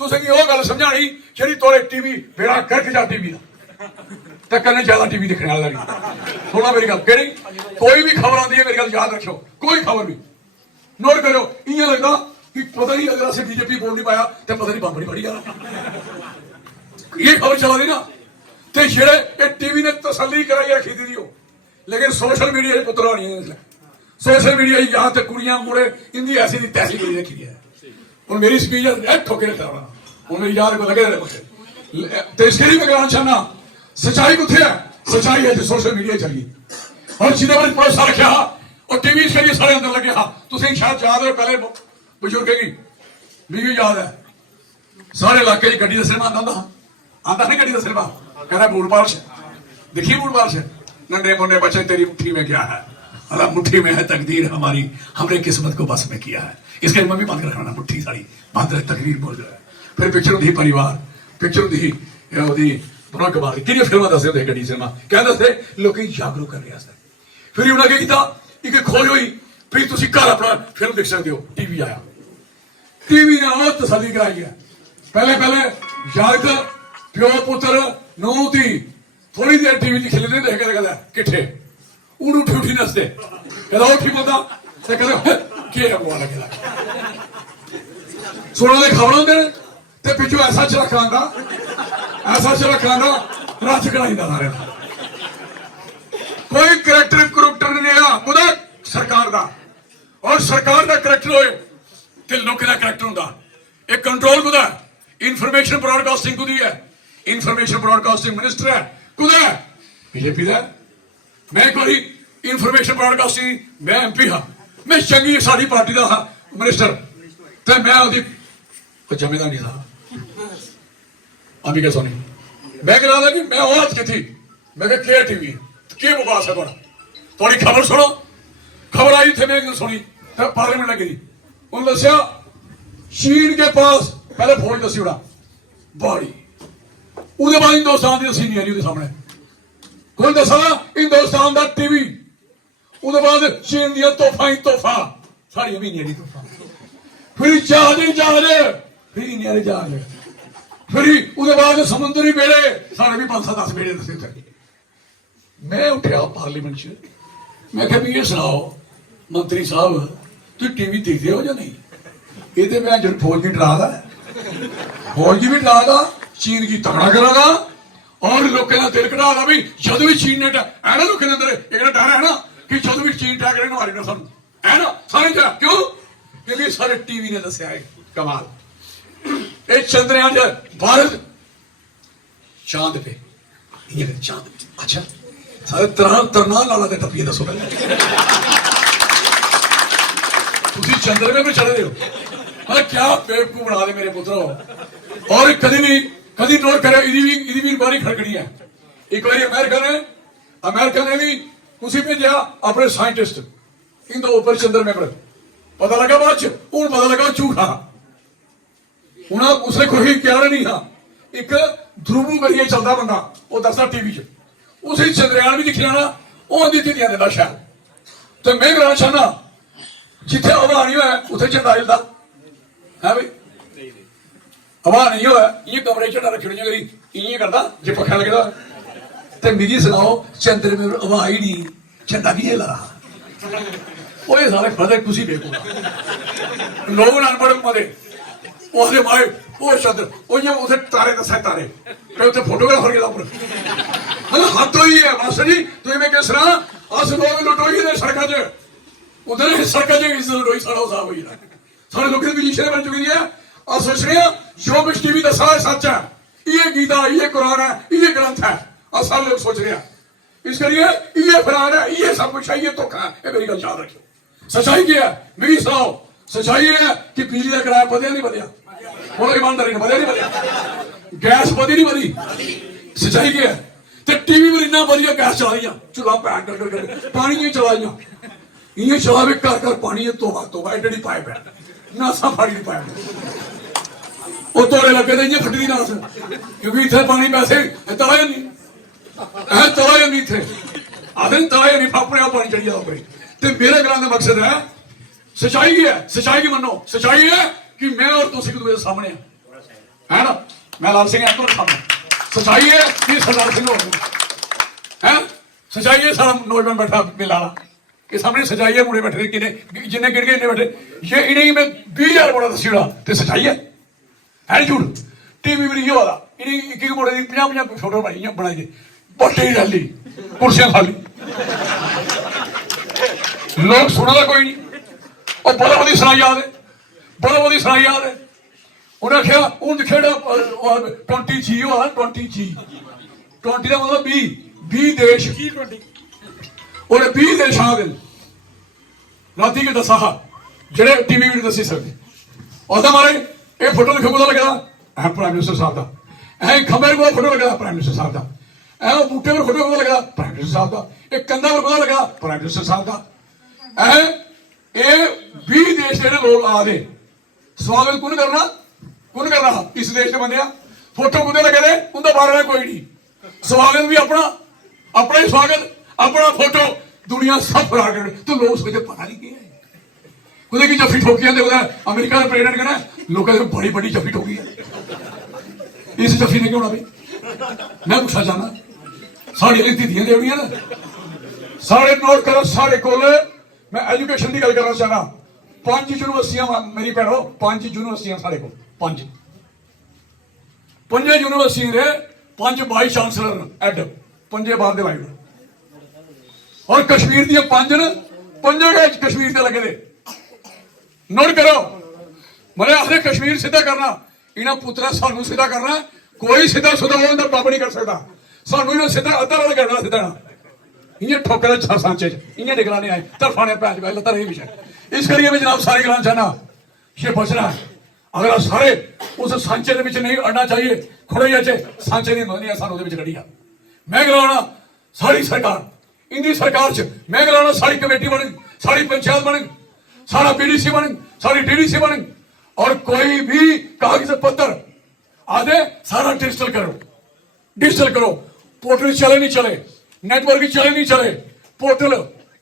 तुसें गी ओह गल समझानी जेह्ड़ी तोड़े टीवी बेड़ा करक जा टीवी दा ते कन्नै ज्यादा टीवी दिखने वाला नहीं सुना मेरी गल केड़ी कोई भी खबर आती है मेरी गल याद रखियो कोई खबर भी नोट करो इं लगता कि पता नहीं अगर असं बीजेपी बोल नहीं पाया तो पता नहीं बंब नहीं पड़ी गल ये खबर चला दी ना तो जेड़े टीवी ने तसली कराई रखी दी हो लेकिन सोशल मीडिया पुत्र होनी है सोशल मीडिया यहाँ तक कुड़ियां मुड़े इनकी ऐसी की तैसी करी रखी है हूँ मेरी स्पीच ठोके रखा हूँ मेरी याद को लगे तो इसके लिए मैं कहना चाहना सच्चाई कुत्थे है सच्चाई है जो सोशल मीडिया चली और जिन्हें पर भरोसा रखा और टीवी इसके लिए सारे अंदर लगे हाँ तुम शायद याद हो पहले बजुर्ग की मिगी याद है सारे इलाके की गड्डी का सिनेमा आता नहीं गड्डी का सिनेमा कह रहा बूट बारिश देखिए बूट बारिश नन्हे मुन्ने बच्चे तेरी मुट्ठी में क्या है अल्लाह मुट्ठी में है तकदीर हमारी हमने किस्मत को बस में किया है इसके मम्मी बंद रखना मुट्ठी सारी बंद तकदीर बोल रहा है फिर पिक्चर होती परिवार पिक्चर होती बुरा कमाल कि फिल्म दसते होते गड्डी सिनेमा क्या दसते लोग जागरूक करने फिर उन्हें क्या किया एक खोज हुई फिर तुम घर अपना फिल्म देख सकते हो टीवी आया टीवी ने और तसली कराई है पहले जागत प्यो पुत्र नूह धी थोड़ी देर टीवी की खिलते देख कहता किट्ठे उड़ उठी उठी नसते कहता उठी बोलता के बुआ लगे सुना दे खबर होंगे ते पिछू ऐसा चरखा रच कढ़ाईंदा सारे कोई करैक्टर करुक्टर नहीं रहा खुदा सरकार का और सरकार का करैक्टर होए ते लोकें दा करैक्टर हुंदा एक कंट्रोल खुदा इंफॉर्मेशन ब्रॉडकास्टिंग खुदी है इंफॉर्मेशन ब्रॉडकास्टिंग मिनिस्टर है खुदा बीजेपी दा मैं कोई इंफॉर्मेशन ब्रॉडकास्टिंग मैं एमपी हाँ मैं चंगी साड़ी पार्टी का हाँ मिनिस्टर तो मैं ओदी जमेदार नहीं था अभी क्या सोनी मैं कह रहा कि मैं आज की थी मैं क्या टीवी के बकवास है थोड़ी खबर सुनो खबर आई थे मैं सुनी पार्लियामेंट लगी थी उन्होंने दसिया चीन के पास पहले फौज दसी उड़ा बड़ी उसके बाद हिंदुस्तान की दसी नहीं आई सामने कोई दसा हिंदुस्तान का टीवी उसके बाद चीन दिया तोहफा ही तोहफा साड़ियां भी नहीं तोहफा फिर जहाज फिर इंडिया जहाज फिर उसके बाद समुद्री बेड़े साढ़े भी 5-10 बेड़े दसे थे मैं उठा पार्लीमेंट च मैं क्या ये सुनाओ मंत्री साहब तुम टीवी देखते हो या नहीं ये तो मैं जब फौज की डरा फौज की भी डरा चीन की तगड़ा करा और लोगों का दिल कटा भी जब भी चीन ने है ना लोगों के अंदर एक डर है ना कि जब भी चीन टैग करे मारी ना सानू है ना सारे क्यों क्योंकि सारे टीवी ने दसिया है कमाल ये चंद्रयान भारत चांद पे ये चांद अच्छा सारे तरना लाला के टप्पिए दसो तुम चंद्रमे में चले हो मतलब क्या बेवकूफ बना दे मेरे पुत्रो और कभी नोट करे इदी भी बारी खड़कनी है एक बार अमेरिका ने भी उसी भेजा अपने साइंटिस्ट इन ऊपर चंद्रमे पर पता लगा बाद हूं पता लगा झूठा हूं उसने कोई क्या नहीं था एक ध्रुव करिए चलता बंदा वो दसदा टीवी च उसे चंद्रयान भी दिख जाना वो दी दिंदा शायद तो मैं कहना चाहना जिथे हवा नहीं है उसे झंडा हिलदा है भाई हवा नहीं होया ये कमरे च रखी होनी करी इं करता जे पक्खा लगदा ते मिगी सुनाओ चंद्र में हवा ही नहीं चंदा की ला वो ये सारे फते तुसी देखो लोग अनपढ़ मते ਉਹਦੇ ਮਾਏ ਉਹ ਚੰਦਰ ਉਹ ਜਿਵੇਂ ਉਥੇ ਤਾਰੇ ਦੱਸੇ ਤਾਰੇ ਤੇ ਉੱਥੇ ਫੋਟੋਗ੍ਰਾਫਰ ਕਿਹਦਾ ਉੱਪਰ ਹਲਾ ਹੱਥ ਹੋਈ ਹੈ ਮਾਸਟਰ ਜੀ ਤੁਸੀਂ ਮੈਂ ਕਿਸ ਤਰ੍ਹਾਂ ਅਸ ਲੋਕ ਲੁੱਟੋਈ ਨੇ ਸੜਕਾਂ 'ਚ ਉਧਰ ਸੜਕਾਂ 'ਚ ਇਸ ਲੁੱਟੋਈ ਸਾਡਾ ਸਾਹ ਹੋਈ ਨਾ ਸਾਡੇ ਲੋਕਾਂ ਦੀ ਪੋਜੀਸ਼ਨ ਬਣ ਚੁੱਕੀ ਹੈ ਆ ਸੋਚ ਰਹੇ ਆ ਜੋ ਕੁਛ ਟੀਵੀ ਦਾ ਸਾਰਾ ਸੱਚ ਹੈ ਇਹ ਗੀਤਾ ਇਹ ਕੁਰਾਨ ਹੈ ਇਹ ਗ੍ਰੰਥ ਹੈ ਆ ਸਾਰੇ ਲੋਕ ਸੋਚ ਰਹੇ ਆ ਇਸ ਕਰੀਏ ਇਹ ਫਰਾਡ ਹੈ ਇਹ ਸਭ ਕੁਛ ਹੈ ਇਹ ਧੋਖਾ ਹੈ ਇਹ ਮੇਰੀ ਗੱਲ ਯਾਦ ਰੱਖਿਓ ਸੱਚਾਈ ਕੀ ਹੈ ਮੇਰੀ ਸੁਣਾਓ ਸੱਚਾਈ ਇਹ ਹੈ ਕਿ ਬਿਜਲੀ ਦਾ ਕਿਰਾਇਆ ਵਧਿਆ ਨਹੀਂ ਵਧਿਆ बोलो ईमानदारी ने बढ़िया नहीं बढ़िया गैस बढ़ी नहीं बढ़ी सच्चाई क्या है ते टीवी पर इतना बढ़िया गैस चलाई चूल्हा पैक कर पानी ही चलाई इं चलावे कर पानी तोबा एडी पाइप है नासा फाड़ी दी पाइप वो तोड़े लगे तो इं फटी नास क्योंकि इतने पानी वैसे तला नहीं तला नहीं इतने आधे तला नहीं अपने आप पानी चढ़ी जाओ ते मेरे गलां का मकसद है सच्चाई की है सच्चाई की मनो सच्चाई है कि मैं और तुम एक दूसरे सामने है ना मैं लाल सिंह है सामने सच्चाई है कि सरदार सिंह है सच्चाई है सारा नौजवान बैठा मिला के सामने सच्चाई है मुड़े बैठे किने जिन्हें गिर गए इन्हें बैठे ये इन्हें मैं 20,000 मुड़ा दसी तो सच्चाई है झूठ टीवी पर ये वाला इन्हें एक मुड़े की 50 फोटो बनाई दी बट्टे रैली कुर्सियां खाली लोग सुना कोई नहीं और बड़ा बड़ी सुनाई याद है बड़ा बड़ी सुनाई याद है उन्हें आख्या हूं खेड़ा 20 होआ 20 का मतलब 20 देश उन्हें 20 देश आ गए राती के दसा जेडे टीवी भी दसी सकते और मारे ये फोटो लिखे पता लगेगा प्राइम मिनिस्टर साहब का खंबे को फोटो लगेगा प्राइम मिनिस्टर साहब का बूटे पर फोटो पता लगेगा प्राइम मिनिस्टर साहब का एक कंधा पर पता लगेगा प्राइम मिनिस्टर साहब का ये 20 देश के लोग आ गए स्वागत कुन करना इस देश के बंदे फोटो कुदे लगे दे उनका बारे कोई नहीं स्वागत भी अपना अपना ही स्वागत अपना फोटो दुनिया सब फरा कर तो लोग सोचते पता नहीं क्या है कुदे की जफी ठोकी आते अमेरिका का प्रेसिडेंट कहना लोगों ने बड़ी बड़ी जफी ठोकी है इस जफी ने क्यों ना भाई मैं पूछना चाहना साड़ी धीदियां देवड़ियां ना साढ़े नोट करो साढ़े कोल मैं एजुकेशन की गल करना चाहना 5 यूनिवर्सिटियां मेरी भैनों 5 यूनिवर्सिटियां साढ़े को 5 यूनिवर्सिटी दे 5 वाइस चांसलर एड 5 बाहर दे लाइव और कश्मीर दी 5 कश्मीर दे लगे दे नोट करो मरे आखिर कश्मीर सीधा करना इन्हें पुत्रा सानू सीधा करना कोई सीधा सुधा वो अंदर बब नहीं कर सकता सानू इन्हें सीधा अद्धा वाला करना सीधा इं ठोकर सांचे इं निकला नहीं आए तरफाने पैच पाए लता रही विषय इस करिए मैं जनाब सारी गल चाहना ये बचना है अगर आप सारे उस सांचे के नहीं अड़ना चाहिए खड़े जाचे सांचे नहीं मदनी सानू कढ़िया मैं गलाना सारी सरकार इंदी सरकार च मैं गलाना सारी कमेटी बने सारी पंचायत बने सारा पीडीसी बने सारी डीडीसी बने और कोई भी कागज पत्र आदे सारा डिजिटल करो पोर्टल चले नहीं चले नेटवर्क चले नहीं चले पोर्टल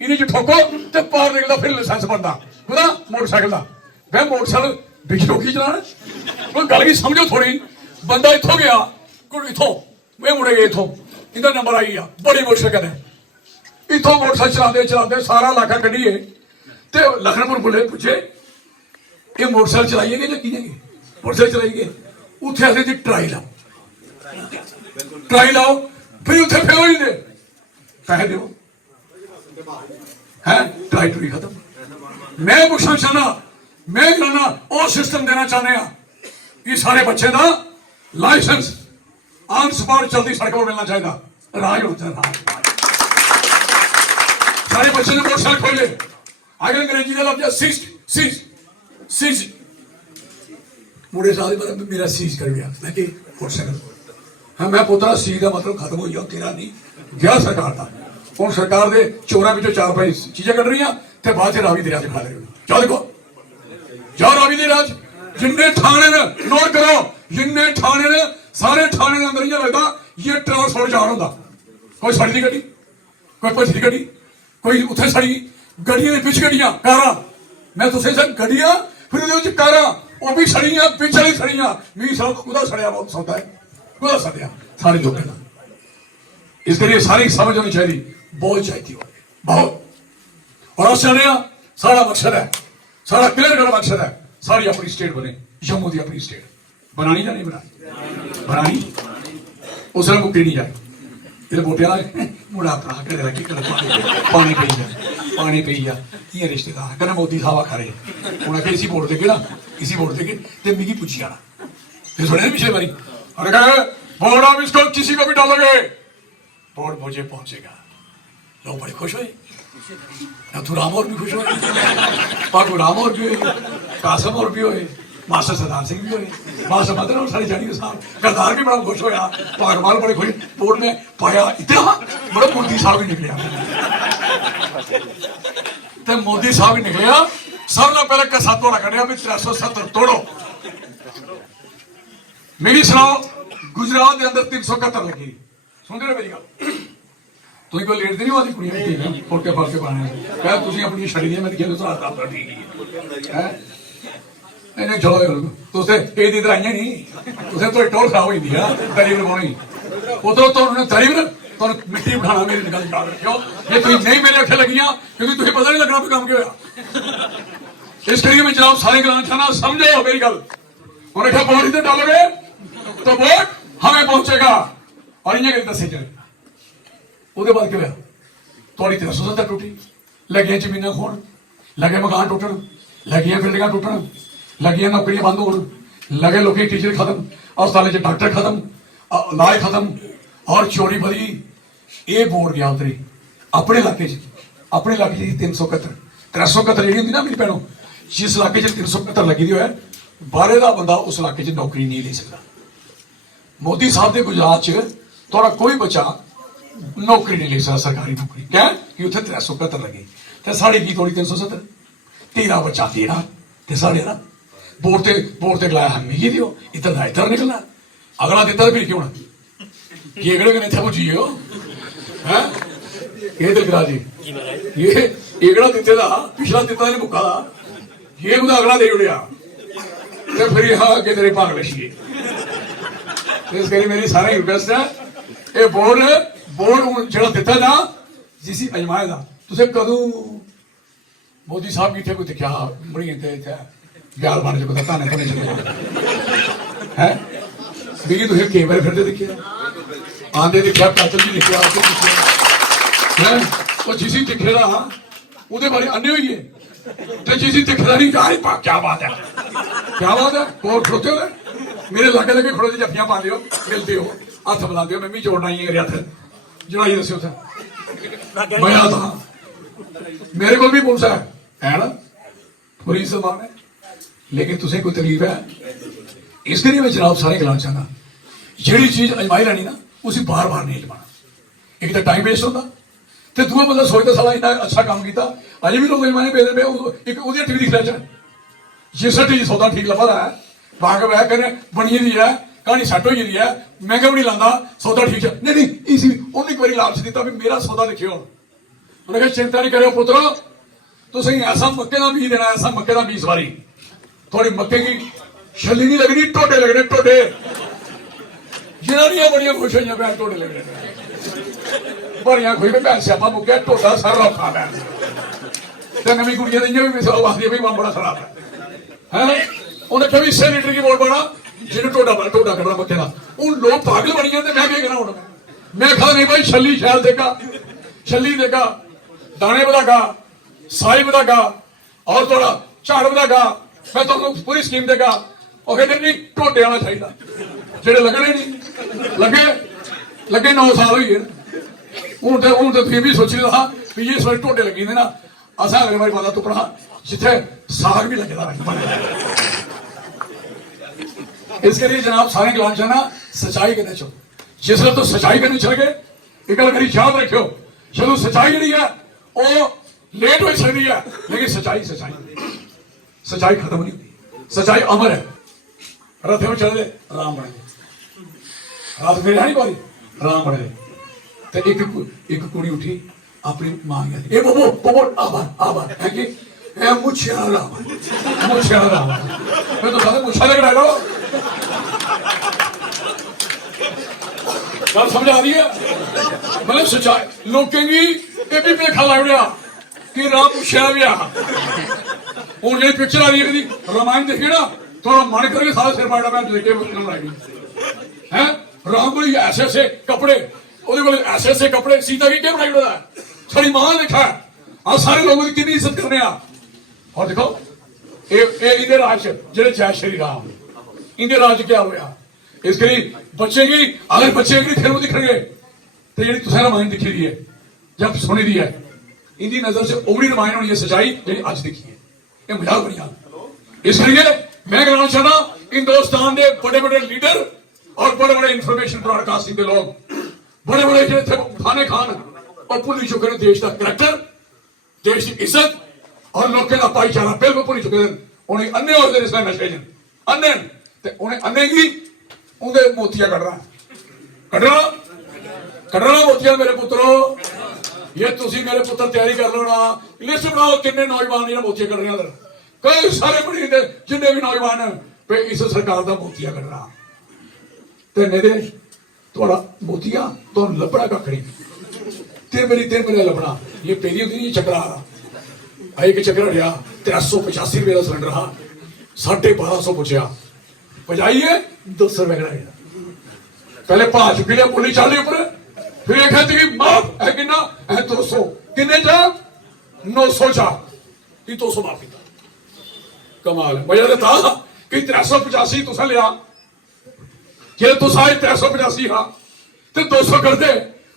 इन्हें ठोको तो पार निकलता फिर लाइसेंस बनता खुदा मोटरसाइकिल का वह मोटरसाइकिल बिच ठोकी चलाना कोई गल की समझो थोड़ी बंदा इतों गया इतों वे मुड़े गए इतों इनका नंबर आई गया बड़ी मुश्किल है इतों मोटरसाइकिल चलाते चलाते सारा इलाका कढ़िए तो लखनपुर पुलिस पूछे ये मोटरसाइकिल चलाइए कि किए मोटरसाइकिल चलाइए उत्थे असें जी ट्राई लाओ फिर उत्थे फेल ही दे पैसे दो है ट्राई टूरी खत्म मैं पूछना चाहना मैं कहना और सिस्टम देना चाहते हैं कि सारे बच्चे का लाइसेंस ऑन स्पॉट चलती सड़क पर मिलना चाहिए राज होता है सारे बच्चे ने मोटरसाइकिल खोले आगे अंग्रेजी का लफ्ज सीज मुड़े साहब मेरा सीज कर गया मोटरसाइकिल हाँ मैं पुत्रा सीज का मतलब खत्म हो गया तेरा नहीं गया सरकार का हूँ सरकार के चोरों में 4-5 चीजें कट रही तो बाद रावी दे राज खा रहे हो जाओ देखो जाओ रावी दे राज जिन्ने थाने ने नोट करो जिन्ने थाने ने सारे थाने के अंदर ये लगता ये ट्रांसपोर्ट जान होता कोई सड़ी गड्डी कोई भजी गड्डी कोई उत्थे सड़ी गड्डियां पिछ गड्डियां कारां मैं तुसें सर गड्डियां फिर कारां वो भी सड़ियां पिछली सड़ियां मीर साहब खुदा सड़िया बहुत सौदा है खुदा सड़िया सारे लोगों का। इसलिए सारी समझ होनी चाहिए बहुत चाहिए बहुत। और अस चाहते हैं सारा मकसद है सारा क्लियर करना मकसद है सारी अपनी स्टेट बने जम्मू की अपनी स्टेट बनानी या नहीं बनानी बनानी उस मुक्ति नहीं जाए ये वोटिया मुड़ा अपना घर रखी पानी पी जा ये रिश्तेदार कहना मोदी साहब आखा रहे हूँ आखे इसी वोट देगे ना इसी वोट देगे तो मिगी पूछी जाना फिर सुने पिछले बारी और कहे वोट आप इसको किसी को भी डालोगे वोट मुझे पहुंचेगा। लोग बड़े खुश हुए नथुराम और भी खुश हुए पागु राम और भी हुए कासम और भी हुए मास्टर सरदार सिंह भी हुए मास्टर मदन और सारी जानी साहब करतार भी बड़ा खुश होया पागमाल बड़े खुश वोट में पाया इतना बड़ा मोदी साहब ही निकलिया तो मोदी साहब ही निकलिया सब ने पहले कसा तोड़ा कढ़िया भी 370 तोड़ो। मेरी सुनाओ गुजरात के अंदर 371 लगी सुनते रहे मेरी गल तुम कोई लेट नहीं आती कुड़ियां फोटे फाटे पाने कह तुम अपनी छड़ी दी मैं खेल तो ठीक है नहीं चलो तुसे ये इधर आई नहीं तुसे तो टोल खराब हुई है तरी लगानी उधरों तो तरी तो मिट्टी बिठाना मेरी गल याद रखियो ये तुम नहीं मेरे अखे लगियां क्योंकि तुझे पता नहीं लगना भी काम क्या होया। इस करिए मैं जनाब सारे गलाना चाहना समझो मेरी गल उन्हें कहा वोट इधर डालोगे तो वोट हमें पहुंचेगा और इन्हें कहीं दसे चलेगा। ਉਹਦੇ ਬਾਅਦ ਕੀ ਹੋਇਆ ਤੁਹਾਡੀ 370 ਟੁੱਟੀ ਲੱਗੀਆਂ ਜ਼ਮੀਨਾਂ ਖੋਣ ਲੱਗੇ ਮਕਾਨ ਟੁੱਟਣ ਲੱਗੀਆਂ ਬਿਲਡਿੰਗਾਂ ਟੁੱਟਣ ਲੱਗੀਆਂ ਨੌਕਰੀਆਂ ਬੰਦ ਹੋਣ लगे लोग टीचर खत्म अस्पताल च डॉक्टर खत्म इलाज खत्म और चोरी बधी ये बोर्ड गया उतरी अपने इलाके अपने इलाके 371 371 जी होंगी ना मेरी भैनों जिस इलाके 371 लगी दी है बाहर का बंदा उस इलाके नौकरी नहीं ले सकता। मोदी साहब के गुजरात च थोड़ा कोई बच्चा नौकरी नहीं ले सकता सरकारी नौकरी क्या कि उत्थे 371 लगी तो साढ़े की थोड़ी 370 तेरा बच्चा तेरा ते साढ़े ना बोर्ड ते गलाया हम ही दियो इधर ना इधर निकलना अगला दिता फिर क्यों ना ये अगले कने थे पूछी हो हैं ये दिल करा जी ये एगड़ा दिते दा पिछला दिता ने मुक्का दा ये उदा अगला दे उड़िया ते फिर यहां के तेरे भाग लछिए इस करी मेरी सारी रिक्वेस्ट है ये बोर्ड जेड़ा दिता ना जिसी अजमाए दा तुसे कदों मोदी साहब की थे कोई दिखा बड़ी थे ग्याल बन जो पता नहीं कोने चले हैं बिगी तुसे कई बार फिरते दिखे आंदे दिखा काचल भी दिखा आते दिखे हैं वो जिसी दिखे दा उदे बारे अन्य हुई है तो जिसी दिखे दा नहीं कहा क्या बात है और खड़ोते हो मेरे लागे लगे खड़ो जफ्फियां पा लियो मिलते हो हाथ मिलाते हो मैं भी जोड़ना ही मेरे हाथ जोड़ाई दस्यो था मैं आता मेरे को भी पुलिस है ना पुलिस समान है लेकिन तुझे कोई तकलीफ है इस करिए मैं जनाब सारे गलाना चाहना जी चीज अजमाई लैनी ना उसे बार बार नहीं अजमाना एक तो टाइम वेस्ट होता तो दूआ बंदा सोचता साला इन्ना अच्छा काम किया अजे भी लोग अजमाने पे एक टीवी दिख रहा जिस टी सौदा ठीक लभा रहा है बाग वह कहने बनी दी है कहानी सैट हो गई है महंगा भी नहीं लाता सौदा ठीक है नहीं इसी उन्हें एक बार लालच दिता भी मेरा सौदा देखियो उन्हें कहा चिंता नहीं करो पुत्रो तो ऐसा मक्के का बीज देना ऐसा मक्के का बीज सवारी थोड़ी मक्के की छली नहीं लगनी टोडे लगने टोडे जनानियां बड़िया खुश हुई भैन टोडे लगने बड़िया खुश भैन स्यापा मुक्या टोडा सर रखा भैन नवी कुड़ियां भी मिसाल आखदी भाई बड़ा खराब है उन्हें कभी 6 लीटर की वोट पाना जिन्हें टोडा करना मक्के का उन लोग पागल बनी जाते मैं क्या करना हूं मैं कहा नहीं भाई छली शैल देगा छली देगा दाने बतागा साई बतागा और थोड़ा झाड़ बतागा मैं तुमको पूरी स्कीम देगा और कहते नहीं टोडे आना चाहिए जेडे लगने नहीं लगे 9 साल हुई है हूं तो तुम भी सोची रहा भी ये सारे टोडे लगी ना असा अगले बार पता तुपड़ा जिथे साग भी लगेगा इस करिए जनाब सारे गलान चाहना सच्चाई कहते चलो जिसले तो सच्चाई करनी चल गए एक गल करी याद रखियो चलो सच्चाई जी है वो लेट हो सकती है लेकिन सच्चाई खत्म नहीं होती सच्चाई अमर है रथे में चले राम बने रात फिर है नहीं बारी राम बने तो एक कुड़ी उठी अपनी मां गया ए बोबो आबार है कि ਇਹ ਮੁੱਛਾਂ ਵਾਲਾ ਮੁੱਛਾਂ ਵਾਲਾ ਮੈਂ ਤਾਂ ਸਾਰੇ ਮੁੱਛਾਂ ਦੇ ਕਢਾ ਲਓ ਗੱਲ ਸਮਝ ਆ ਰਹੀ है मतलब सच्चाई लोकें की ये भी भुलेखा लग रहा कि राम मुछिया भी आ हूँ जी पिक्चर आ रही है कभी रामायण देखिए ना थोड़ा मन करके सारा सिर पाड़ा मैं देख के फिल्म बनाई है राम को ऐसे ऐसे कपड़े ऐसे ऐसे कपड़े सीता की क्या बनाई है सारी मां ने देखा आ सारे लोगों की कितनी इज्जत करने और देखो इधर राज जेडे जय श्री राम इधर राज क्या होया इसके लिए बच्चे की अगर बच्चे की फिल्म दिखेंगे तो जी तुम रामायण दिखी दी है जब सुनी दी है इनकी नजर से उगड़ी रामायण होनी है सच्चाई जी अज दिखी है ये मजाक बनी आ इसलिए मैं कहना चाहता हिंदुस्तान के बड़े बड़े लीडर और बड़े बड़े इंफॉर्मेशन ब्रॉडकास्टिंग के लोग बड़े बड़े जो थे खाने खान और भूल चुके हैं देश का करैक्टर देश की इज्जत और लोगों का भाईचारा बिल्कुल भूल चुके हैं उन्हें अन्य हो गए इसमें मैसेज अन्य उन्हें अन्य की उनके मोतिया कढ़ना मोतिया मेरे पुत्रों ये तुसी मेरे पुत्र तैयारी कर लो ना लिस्ट बनाओ किन्ने नौजवान जिन्हें मोतिया कढ़ रहे कई सारे बड़ी जिन्ने भी नौजवान पे इस सरकार का मोतिया कढ़ना ते नहीं दे थोड़ा मोतिया तो लभना कख नहीं तेरे मेरे लभना ये पहली होती नहीं चक्कर आ रहा एक चक्कर हटिया 385 रुपए का सिलेंडर हा 1250 पूछा बजाइए 200 रुपए का पहले पा चुकी है बोली चाली ऊपर फिर एक है कि माफ है किन्ना है 200 किन्ने चा 900 चा कि 200 माफ किया कमाल वजह तो था कि 385 तुसा लिया जे तुसा 385 हा तो 200 कर दे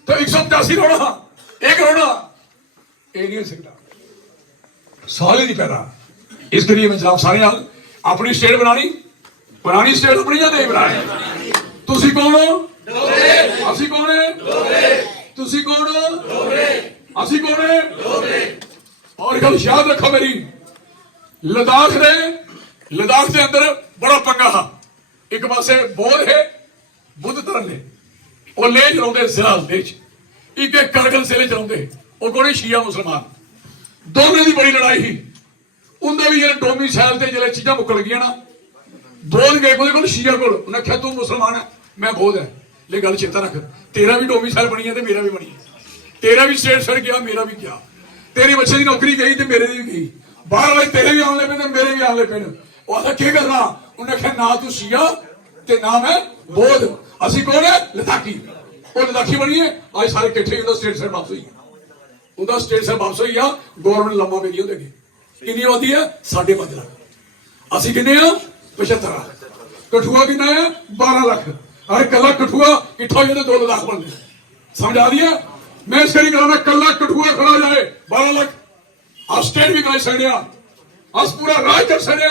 तो 185 रोना एक रोना ये नहीं सकता साल ही नहीं पैदा इसके लिए मैं जनाब सारे अपनी स्टेट बनानी स्टेट अपनी या नहीं बनानी तुसी कौन हो असी कौन है तुसी कौन हो असी कौन है और गल याद रखो मेरी लद्दाख के अंदर बड़ा पंगा हा एक पासे बोध है बुद्ध धर्म ने वो ले चलाते जिला एक करगिल जिले चलाते वो कौन शिया मुसलमान दोनों की बड़ी लड़ाई ही उनका भी डोमी सैल से जिले चीजा मुक लगियां ना बोध गए को शिया को उन्हें आख्या तू मुसलमान है मैं बोध है लेकिन गल चेता रख तेरा भी डोमी सैल बनी है तो मेरा भी बनी है तेरा भी स्टेट सर गया मेरा भी गया तेरे बच्चे की नौकरी गई तो मेरे भी गई बाहर वाले तेरे भी आने पे मेरे भी आने पे वो क्या करना उन्हें आख्या ना तू शिया ते ना मैं बोध असी कौन है लद्दाखी वो लद्दाखी बनी है आज सारे कट्ठे स्टेट सर वापस हुई उनका स्टेट सर वापस हुई गवर्नमेंट लम्मा मेरी होगी कितनी होती है 5.5 लाख असी किन्ने 75 लाख कठुआ कितना है 12 लाख अरे कला कठुआ इट्ठा हो जाए 2 लाख बनते समझ आ रही है मैं इस करी कराना कला कठुआ खड़ा जाए 12 लाख आज स्टेट भी कर सकते आज पूरा राज कर सकते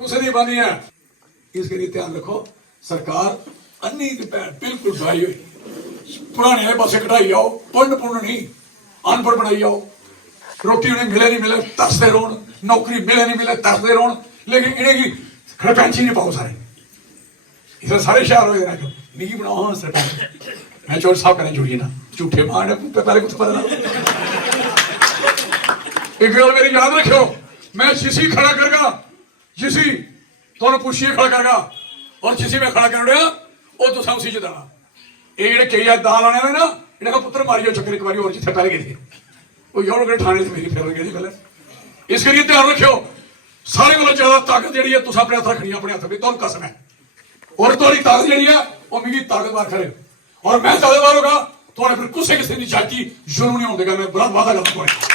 कुछ नहीं बनी है इसके लिए ध्यान रखो सरकार अन्नी की पैर बिल्कुल ढाई हुई पुराने पासे कटाई आओ पुण्य नहीं अनपढ़ बनाई आओ रोटी उन्हें मिले नहीं मिले तरसते रोन नौकरी मिले नहीं मिले तरसते रोन लेकिन इन्हें की खड़पैंची नहीं पाओ सारे इसे सारे शहर हो जाए नहीं बनाओ हाँ सरपंच मैं चोर साहब करें जुड़िए ना झूठे मार पहले कुछ पता लगा एक गल मेरी याद रखियो मैं जिसी खड़ा करगा जिसी तुम पूछिए खड़ा करगा और जिसी में खड़ा कर रहा वो तो उसी च देना ये कई दाल आने ना इन्हें पुत्र मारियो चक्कर एक बार और जिथे पहले गए थे वो यूरोप थाने से मेरी फिर गई पहले इस करिए ध्यान रखियो सारे को ज्यादा ताकत जी है तुम अपने हथ रखनी अपने हथ में तुम कसम है और थोड़ी ताकत जी है वो मेरी ताकतवर करे और मैं ताकतवर होगा थोड़े फिर किसी किसी की जाति जरूर नहीं होगा मैं बड़ा वादा करता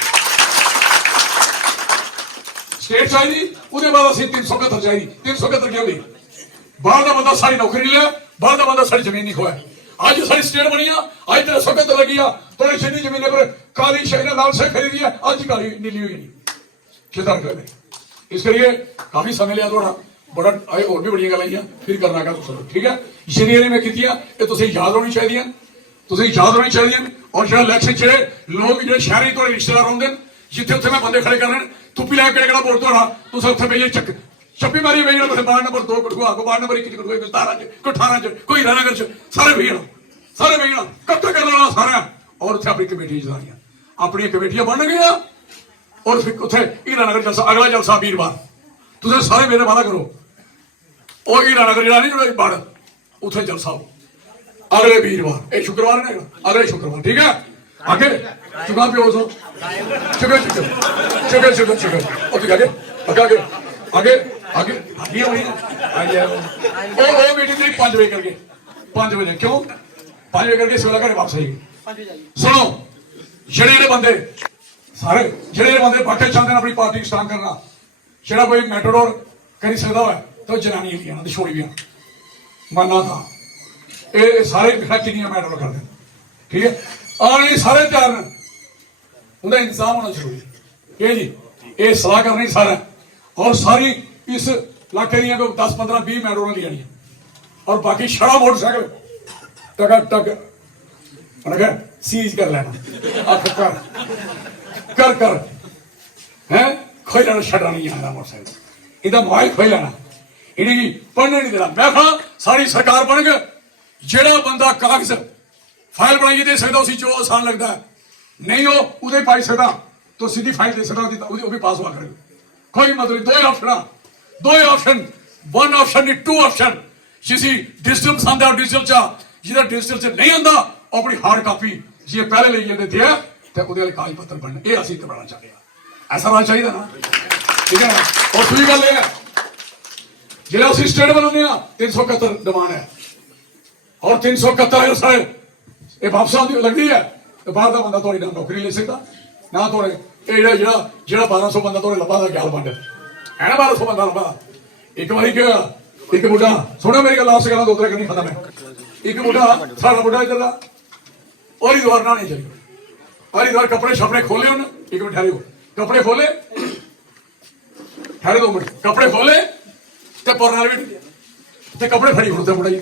स्टेट चाहिए उसके बाद असं 371 चाहिए 371 क्या हुई बाहर का बंदा सारी नौकरी नहीं लिया बाहर का बंदा सारी जमीन नहीं खोया आज सारी स्टेट बनी आज 371 लगी थोड़ी जिनी जमीन पर काली शाही लाल से खरीदी है आज काली नीली हुई नहीं चिंता कर इस करिए काफी समय लिया थोड़ा बड़ा और भी बड़िया गल आई फिर करना का चलो ठीक है इसलिए मैं की याद होनी चाहिए याद होनी चाहिए और जो इलेक्शन च लोग जो शहरी थोड़े रिश्तेदार होंगे जिथे उत्थे मैं बंदे खड़े कर रहे तुप्पी लै केड़ा बोल थोड़ा तुम उत्थे बेइए छप्पी मारी बेइए वार्ड नंबर 2 कठुआ को वार्ड नंबर 1 कठुआ को 17 को 18 च कोई रानागर च सारे बेइए कट्ठा कर लेना सारा और उत्थे अपनी कमेटी चलानी अपनी कमेटियां बन गई और फिर उत्थे हीरानगर जलसा, अगला जलसा वीरवार। तुसीं सारे मेरे वादा करो, वो हीरानगर जिहड़ा नहीं जो बड़ उत्थे जलसा हो अगले वीरवार, ये शुक्रवार ने अगले शुक्रवार, ठीक है। आगे चुका प्यो सो चुके चुके चुके चुके चुके ओके आगे आगे आगे आगे आगे वही ओ मीटिंग थी 5 बजे करके 5 बजे क्यों 5 बजे करके सवेला घर वापस आई। सुनो जेड़े बंदे सारे जेड़े बंदे बाटे चाहते अपनी पार्टी स्ट्रांग करना, जेड़ा कोई मैटाडोर करी सकता है तो जनानी भी आना छोड़ी भी आना मानना था ये सारे किनिया मैटाडोर करते हैं, ठीक है। आने सारे तैयार न, उनका इंतजाम होना जरूरी है जी। ये सलाह करनी सारा और सारी इस इलाके दी 10 15 20 मैटाडोर लिया और बाकी शरा मोटरसाइकिल टका टक सीज कर लेना अख कर कर है खोई लेना, छड़ा नहीं आना मोटरसाइकिल इधर मोबाइल खोई लेना, इन्हें पढ़ने नहीं देना। मैं कहा सारी सरकार बन गए, जेड़ा बंदा कागज फाइल बनाइए दे सकता उसी जो आसान लगता है, नहीं हो उदे पाई सकता तो सीधी फाइल दे सकता वो भी पास हुआ करेगा, कोई मतलब। दो ऑप्शन वन ऑप्शन नहीं 2 ऑप्शन जिसी डिजिटल पसंद है डिजिटल चा, जिधर डिजिटल च नहीं आंदा अपनी हार्ड कापी जी पहले ले जाते थे तो वो कागज पत्र बनने ये असं बनाना चाहते हैं, ऐसा होना चाहिए ना, ठीक है। और दूसरी गल है जो असं स्टेट बनाने 371 डिमांड है और 371 सारे ये वापस आती लगती है तो बाहर का बंदा थोड़ी ना नौकरी ले सकता ना थोड़े ये जो 1200 बंदा थोड़े लभा का ख्याल बन है ना 1200 बंदा लभा। एक बारी क्या एक बुढ़ा सुनो मेरी गल लास्ट गल 2-3 करनी खत्म है। एक बुढ़ा सारा बुढ़ा इधर और हरिद्वार नहाने चलिए, हरिद्वार कपड़े छपड़े खोले उन्हें, एक मिनट ठहरे हो कपड़े खोले ठहरे 2 मिनट कपड़े खोले तो परनाल भी कपड़े फड़ी खड़ोते बुढ़ा जी।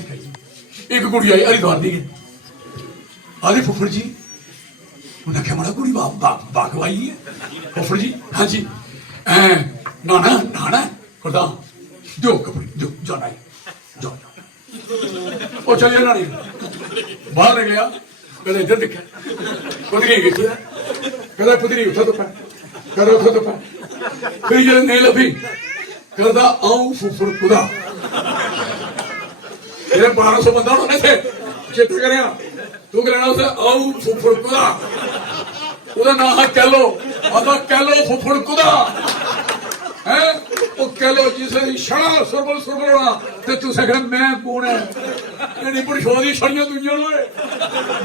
एक कुड़ी आई हरिद्वार दी आदि फुफड़ जी उन्हें क्या माड़ा कुड़ी बागवाई है फुफड़ जी हाँ जी नाना नाना खुदा दो कपड़े दो जाना है जाओ वो चलिए ना नहीं बाहर निकलिया कहते इधर दिखा पुतरी गई कहता पुतरी उठा तो करो उठा तो फिर जब नहीं लभी कहता आऊं फुफड़ खुदा ये 1200 बंदा उन्होंने थे चेता करें तू कहना उसे आऊ फुफड़ कुदा ਉਹਦਾ ਨਾਂ ਹੈ ਕੈਲੋ ਆਦਾ ਕੈਲੋ ਫੁੱਫੜ ਕੁਦਾ ਹੈ ਉਹ ਕੈਲੋ ਜਿਸੇ ਛੜਾ ਸੁਰਬਲ ਸੁਰਬਲਣਾ ਤੇ ਤੂੰ ਸਖਣ ਮੈਂ ਕੌਣ ਹੈ ਇਹਦੀ ਪੜਛੋ ਦੀ ਛੜੀਆਂ ਦੁਨੀਆਂ ਨੂੰ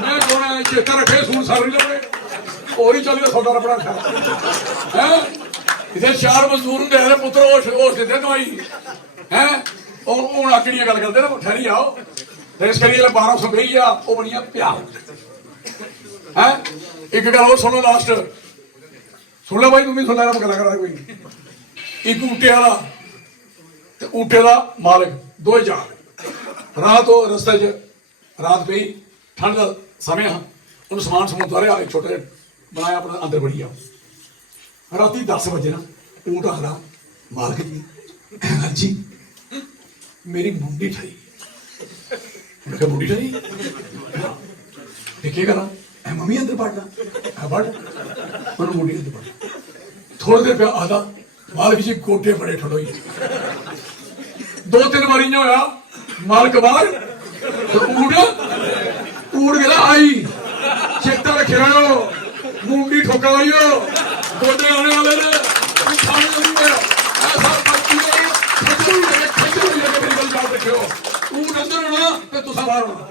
ਮੈਂ ਕੌਣ ਹੈ ਚੇਤਾ ਰੱਖੇ ਸੂਣ ਸਾਰੀ ਲਵੇ ਹੋਰ ਹੀ ਚੱਲਿਆ ਸੌਦਾ ਰਪੜਾ ਹੈ ਇਹਦੇ 4 ਮਜ਼ਦੂਰ ਹੁੰਦੇ ਨੇ ਪੁੱਤਰ ਉਹ ਦਿੰਦੇ ਦਵਾਈ ਹੈ ਉਹ ਹੁਣ ਆਕੜੀਆਂ ਗੱਲ ਕਰਦੇ ਨੇ ਠਹਿਰੀ ਆਓ ਤੇ ਇਸ ਕਰੀਏ 1200 ਗਈ ਆ ਉਹ ਬਣੀਆਂ ਪਿਆ है एक गल और सुनो लास्ट सुन लो भाई तुम भी सुन लेना गला करा कोई एक ऊटे वाला ते ऊटे का मालिक दो जा रात हो रस्ते च रात पई ठंड का समय हाँ उन्हें समान समूह उतारे आए छोटे बनाया अपने अंदर बढ़िया राती 10 बजे ना ऊँट आखदा मालिक जी मेरी मुंडी ठरी मुंडी ठरी देखिए करा मम्मी अंदर पढ़ना पढ़ मुंडी अंदर पढ़ थोड़ी देर पे आधा मालिक जी गोटे बड़े ठंडोई 2-3 बारी होया मालिक बाहर ऊड़ गया आई चेता रखे रहो मुंडी ठोका आइयो गोटे आने वाले ने खजूर अंदर होना तो तुसा बाहर होना।